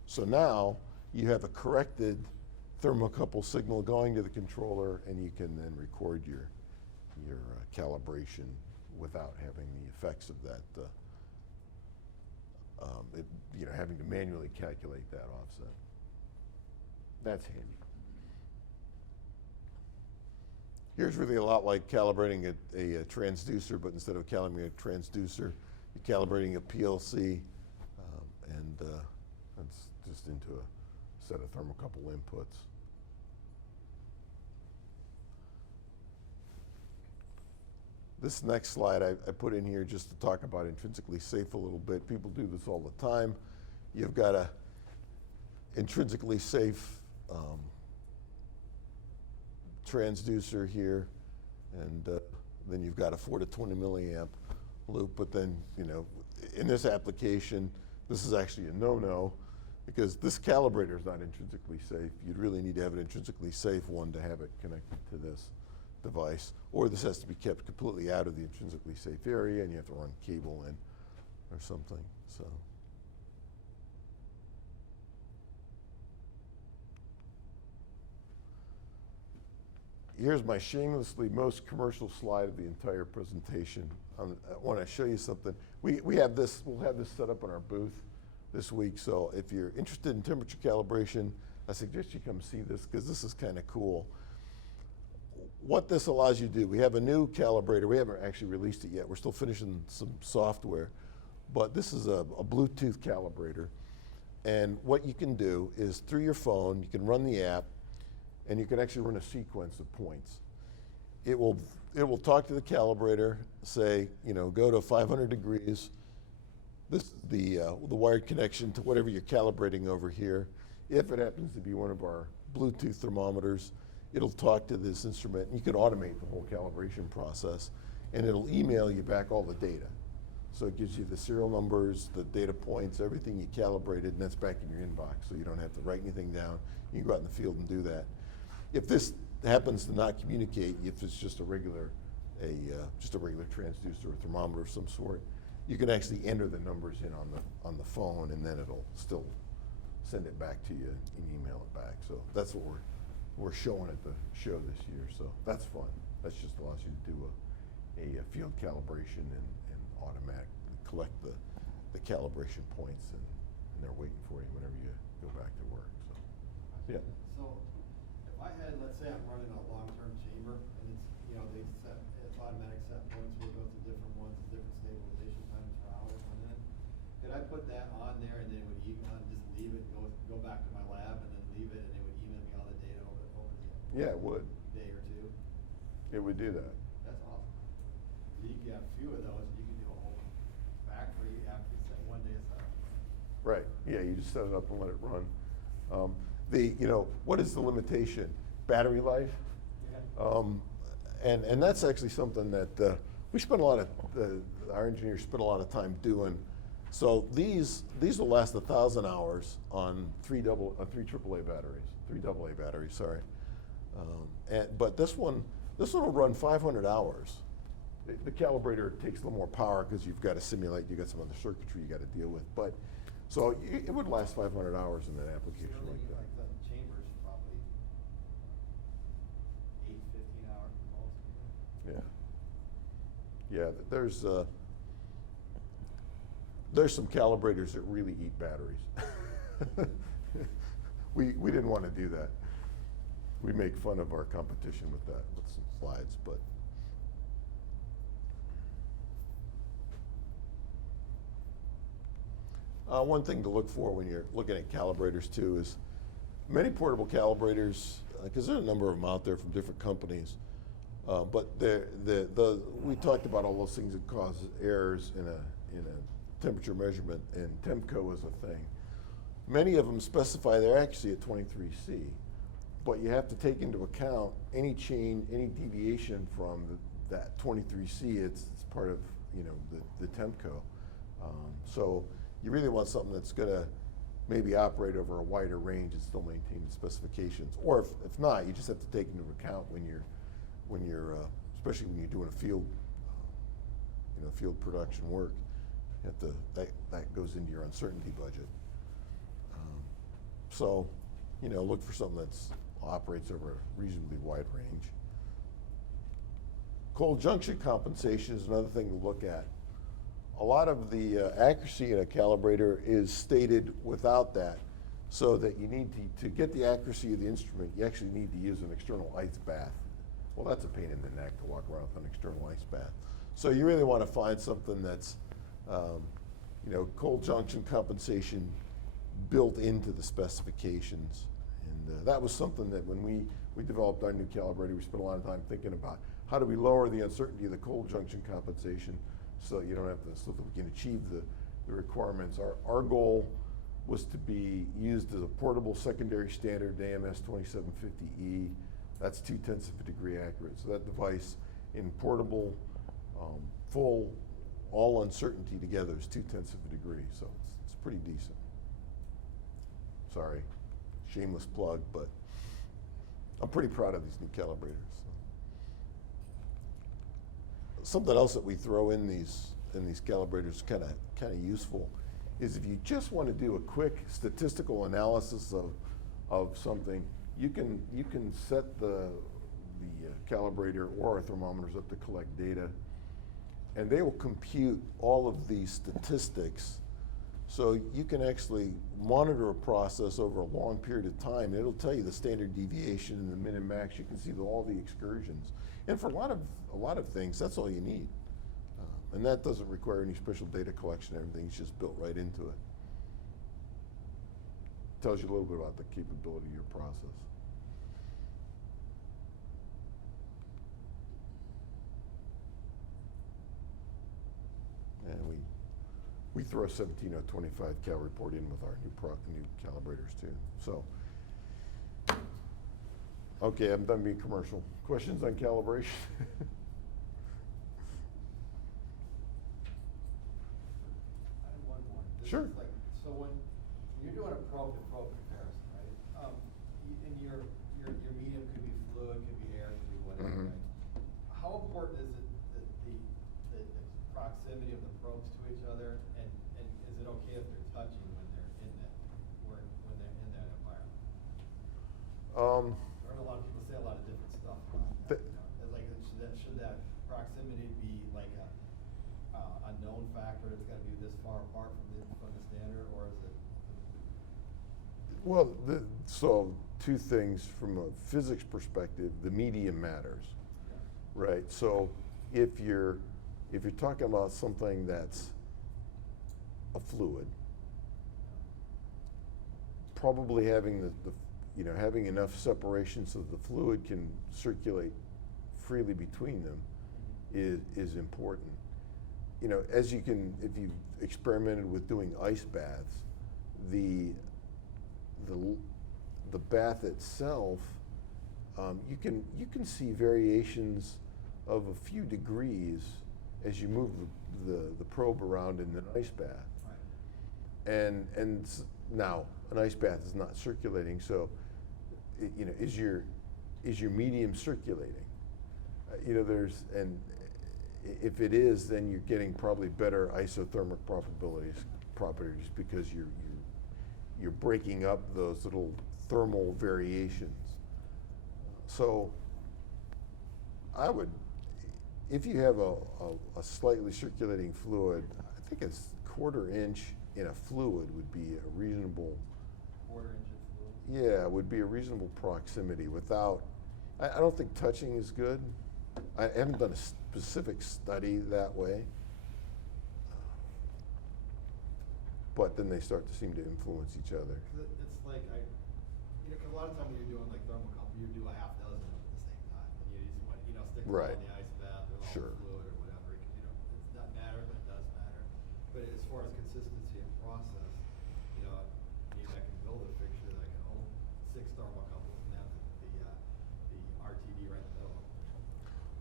So now you have a corrected thermocouple signal going to the controller, and you can then record your calibration without having the effects of that, having to manually calculate that offset. That's handy. Here's really a lot like calibrating a transducer, but instead of calibrating a transducer, you're calibrating a PLC, and that's just into a set of thermocouple inputs. This next slide I put in here just to talk about intrinsically safe a little bit. People do this all the time. You've got a intrinsically safe transducer here, and then you've got a 4 to 20 milliamp loop. But then, in this application, this is actually a no-no, because this calibrator is not intrinsically safe. You'd really need to have an intrinsically safe one to have it connected to this device, or this has to be kept completely out of the intrinsically safe area, and you have to run cable in or something. So here's my shamelessly most commercial slide of the entire presentation. I want to show you something. We'll have this set up in our booth this week, so if you're interested in temperature calibration, I suggest you come see this, because this is kind of cool. What this allows you to do, we have a new calibrator. We haven't actually released it yet. We're still finishing some software, but this is a Bluetooth calibrator. And what you can do is, through your phone, you can run the app, and you can actually run a sequence of points. It will talk to the calibrator, say, go to 500 degrees. This is the wired connection to whatever you're calibrating over here. If it happens to be one of our Bluetooth thermometers, it'll talk to this instrument. You can automate the whole calibration process, and it'll email you back all the data. So it gives you the serial numbers, the data points, everything you calibrated, and that's back in your inbox, so you don't have to write anything down. You can go out in the field and do that. If this happens to not communicate, if it's just a regular transducer or thermometer of some sort, you can actually enter the numbers in on the phone, and then it'll still send it back to you and email it back. So that's what we're showing at the show this year. So that's fun. That just allows you to do a field calibration and automatically collect the calibration points, and they're waiting for you whenever you go back to work. So yeah. So if I had, let's say I'm running a long-term chamber, and it's, it's automatic set points, we'll go through different ones, different stabilization times per hour on that. Could I put that on there and then it would email, just leave it, go back to my lab and then leave it, and it would email me all the data over the Yeah, it would. day or two? It would do that. That's awesome. So you can have a few of those, and you can do a whole factory after set one day aside. Right. Yeah, you just set it up and let it run. What is the limitation? Battery life. And that's actually something that we spend a lot of our engineers spend a lot of time doing. So these will last 1,000 hours on three AAA batteries. Sorry. But this one will run 500 hours. The calibrator takes a little more power because you've got to simulate. You've got some other circuitry you got to deal with. But so it would last 500 hours in that application like that. Like the chambers, probably 8 to 15 hours at most. Yeah. There's some calibrators that really eat batteries. We didn't want to do that. We make fun of our competition with that, with some slides, but. One thing to look for when you're looking at calibrators too is many portable calibrators, because there are a number of them out there from different companies, but we talked about all those things that cause errors in a temperature measurement, and Temco is a thing. Many of them specify their accuracy at 23C, but you have to take into account any change, any deviation from that 23C. It's part of the Temco. So you really want something that's going to maybe operate over a wider range and still maintain the specifications. Or if not, you just have to take into account when you're especially when you're doing a field production work. You have to that goes into your uncertainty budget. So look for something that operates over a reasonably wide range. Cold junction compensation is another thing to look at. A lot of the accuracy in a calibrator is stated without that, so that you need to get the accuracy of the instrument, you actually need to use an external ice bath. Well, that's a pain in the neck to walk around with an external ice bath. So you really want to find something that's, cold junction compensation built into the specifications. And that was something that when we developed our new calibrator, we spent a lot of time thinking about how do we lower the uncertainty of the cold junction compensation so you don't have to, so that we can achieve the requirements. Our goal was to be used as a portable secondary standard AMS 2750E. That's 0.2 of a degree accurate. So that device in portable, full, all uncertainty together is 0.2 of a degree. So it's pretty decent. Sorry, shameless plug, but I'm pretty proud of these new calibrators. Something else that we throw in these calibrators kind of useful is if you just want to do a quick statistical analysis of something, you can set the calibrator or our thermometers up to collect data, and they will compute all of these statistics. So you can actually monitor a process over a long period of time. It'll tell you the standard deviation and the min and max. You can see all the excursions. And for a lot of things, that's all you need. And that doesn't require any special data collection. Everything's just built right into it. Tells you a little bit about the capability of your process. And we throw a 17025 cal report in with our new calibrators too. So Okay, I'm done being commercial. Questions on calibration? I have one more. This Sure. is like, so when you're doing a probe to probe comparison, right? And your medium could be fluid, could be air, could be whatever, Mhm. right? How important is it that the proximity of the probes to each other, and is it okay if they're touching when they're in that, when they're in that environment? I've heard a lot of people say a lot of different stuff about that. The- You know, like, should that proximity be like a known factor? It's got to be this far apart from the standard, or is it? Well, so two things from a physics perspective, the medium matters, right? So if you're talking about something that's a fluid, probably having having enough separation so the fluid can circulate freely between them is important. You know, if you've experimented with doing ice baths, the bath itself, you can see variations of a few degrees as you move the probe around in an ice bath. Right. And now an ice bath is not circulating, so is your medium circulating? And if it is, then you're getting probably better isothermic properties because you're breaking up those little thermal variations. So I would, if you have a slightly circulating fluid, I think it's 1/4 inch in a fluid would be a reasonable. 1/4 inch of fluid? Yeah, would be a reasonable proximity without, I don't think touching is good. I haven't done a specific study that way. But then they start to seem to influence each other. It's like, cause a lot of times when you're doing like thermocouple, you do a half dozen of them at the same time. And you just want, stick them all Right. in the ice bath or all Sure. the fluid or whatever. It doesn't matter, but it does matter. But as far as consistency and process, maybe I can build a fixture that I can hold 6 thermocouples and have the RTD right in the middle.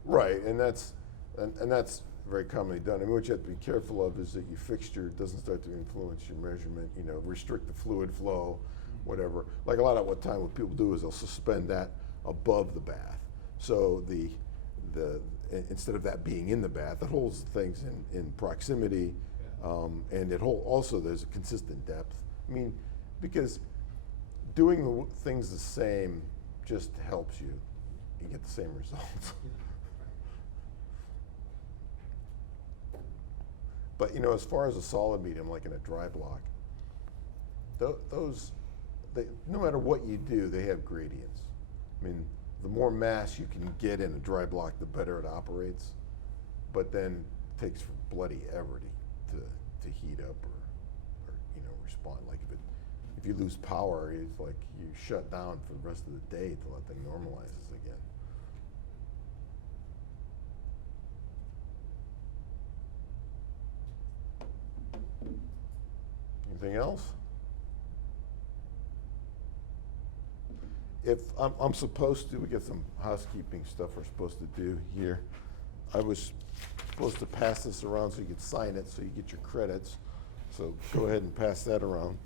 Right, and that's very commonly done. I mean, what you have to be careful of is that your fixture doesn't start to influence your measurement, restrict the fluid flow, whatever. Like a lot of what people do is they'll suspend that above the bath. So instead of that being in the bath, it holds things in proximity, and also there's a consistent depth. I mean, because doing things the same just helps you get the same results. But as far as a solid medium, like in a dry block, no matter what you do, they have gradients. I mean, the more mass you can get in a dry block, the better it operates. But then it takes bloody ever to heat up or respond. Like if you lose power, it's like you shut down for the rest of the day till that thing normalizes again. Anything else? If I'm supposed to, we got some housekeeping stuff we're supposed to do here. I was supposed to pass this around so you could sign it, so you get your credits. So go ahead and pass that around.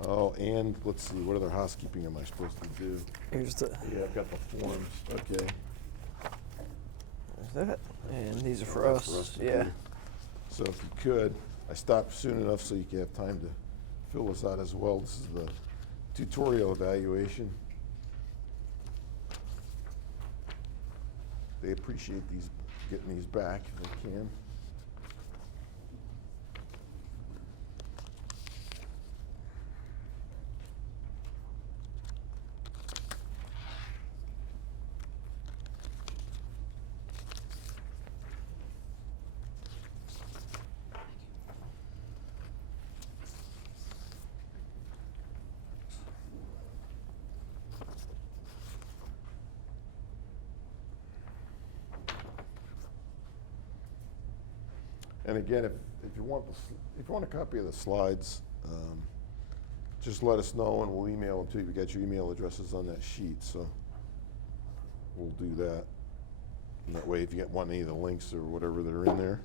Oh, and let's see, what other housekeeping am I supposed to do? Here's the. Yeah, I've got the forms. Okay. There's that. And these are for That's us. to Yeah. do. So if you could, I stopped soon enough so you can have time to fill this out as well. This is the tutorial evaluation. They appreciate getting these back if they can. And again, if you want a copy of the slides, just let us know and we'll email them to you. We got your email addresses on that sheet, so we'll do that. And that way, if you want any of the links or whatever that are in there.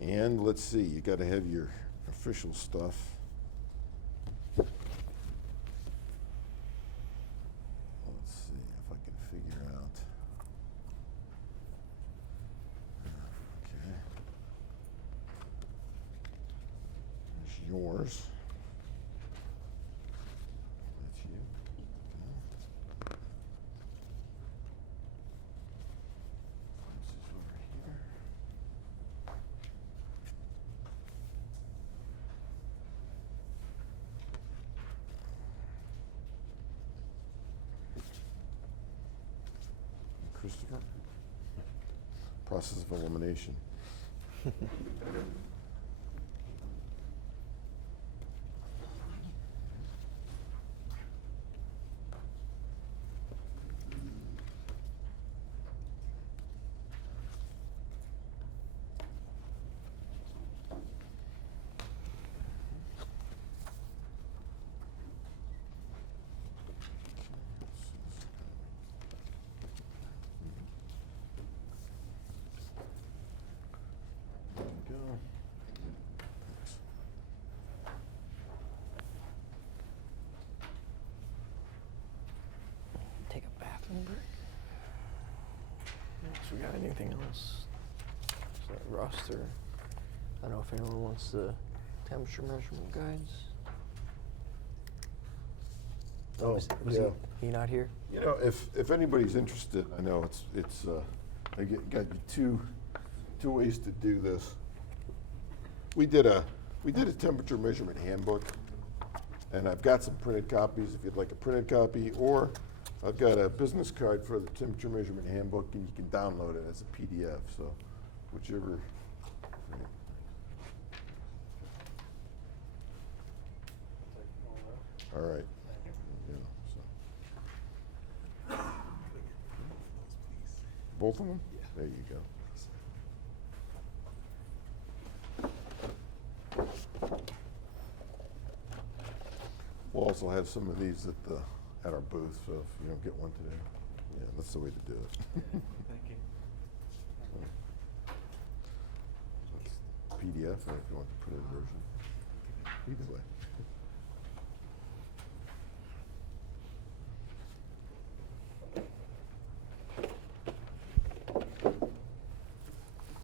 And let's see, you got to have your official stuff. Let's see if I can figure out. Okay. There's yours. That's you. Okay. This is over here. Christopher. Process of elimination. There we go. Thanks. Take a bathroom break. So we got anything else? Is that roster? I don't know if anyone wants the temperature measurement guides. Oh, was yeah. he not here? You know, if anybody's interested, I know it's I got you two ways to do this. We did a temperature measurement handbook, and I've got some printed copies if you'd like a printed copy, or I've got a business card for the temperature measurement handbook, and you can download it as a PDF. So, whichever. Right. All right. Yeah, so. Both of them? Yeah. There you go. We'll also have some of these at our booth, so if you don't get one today, yeah, that's the way to do it. Thank you. So it's PDF, or if you want the printed version. Either way.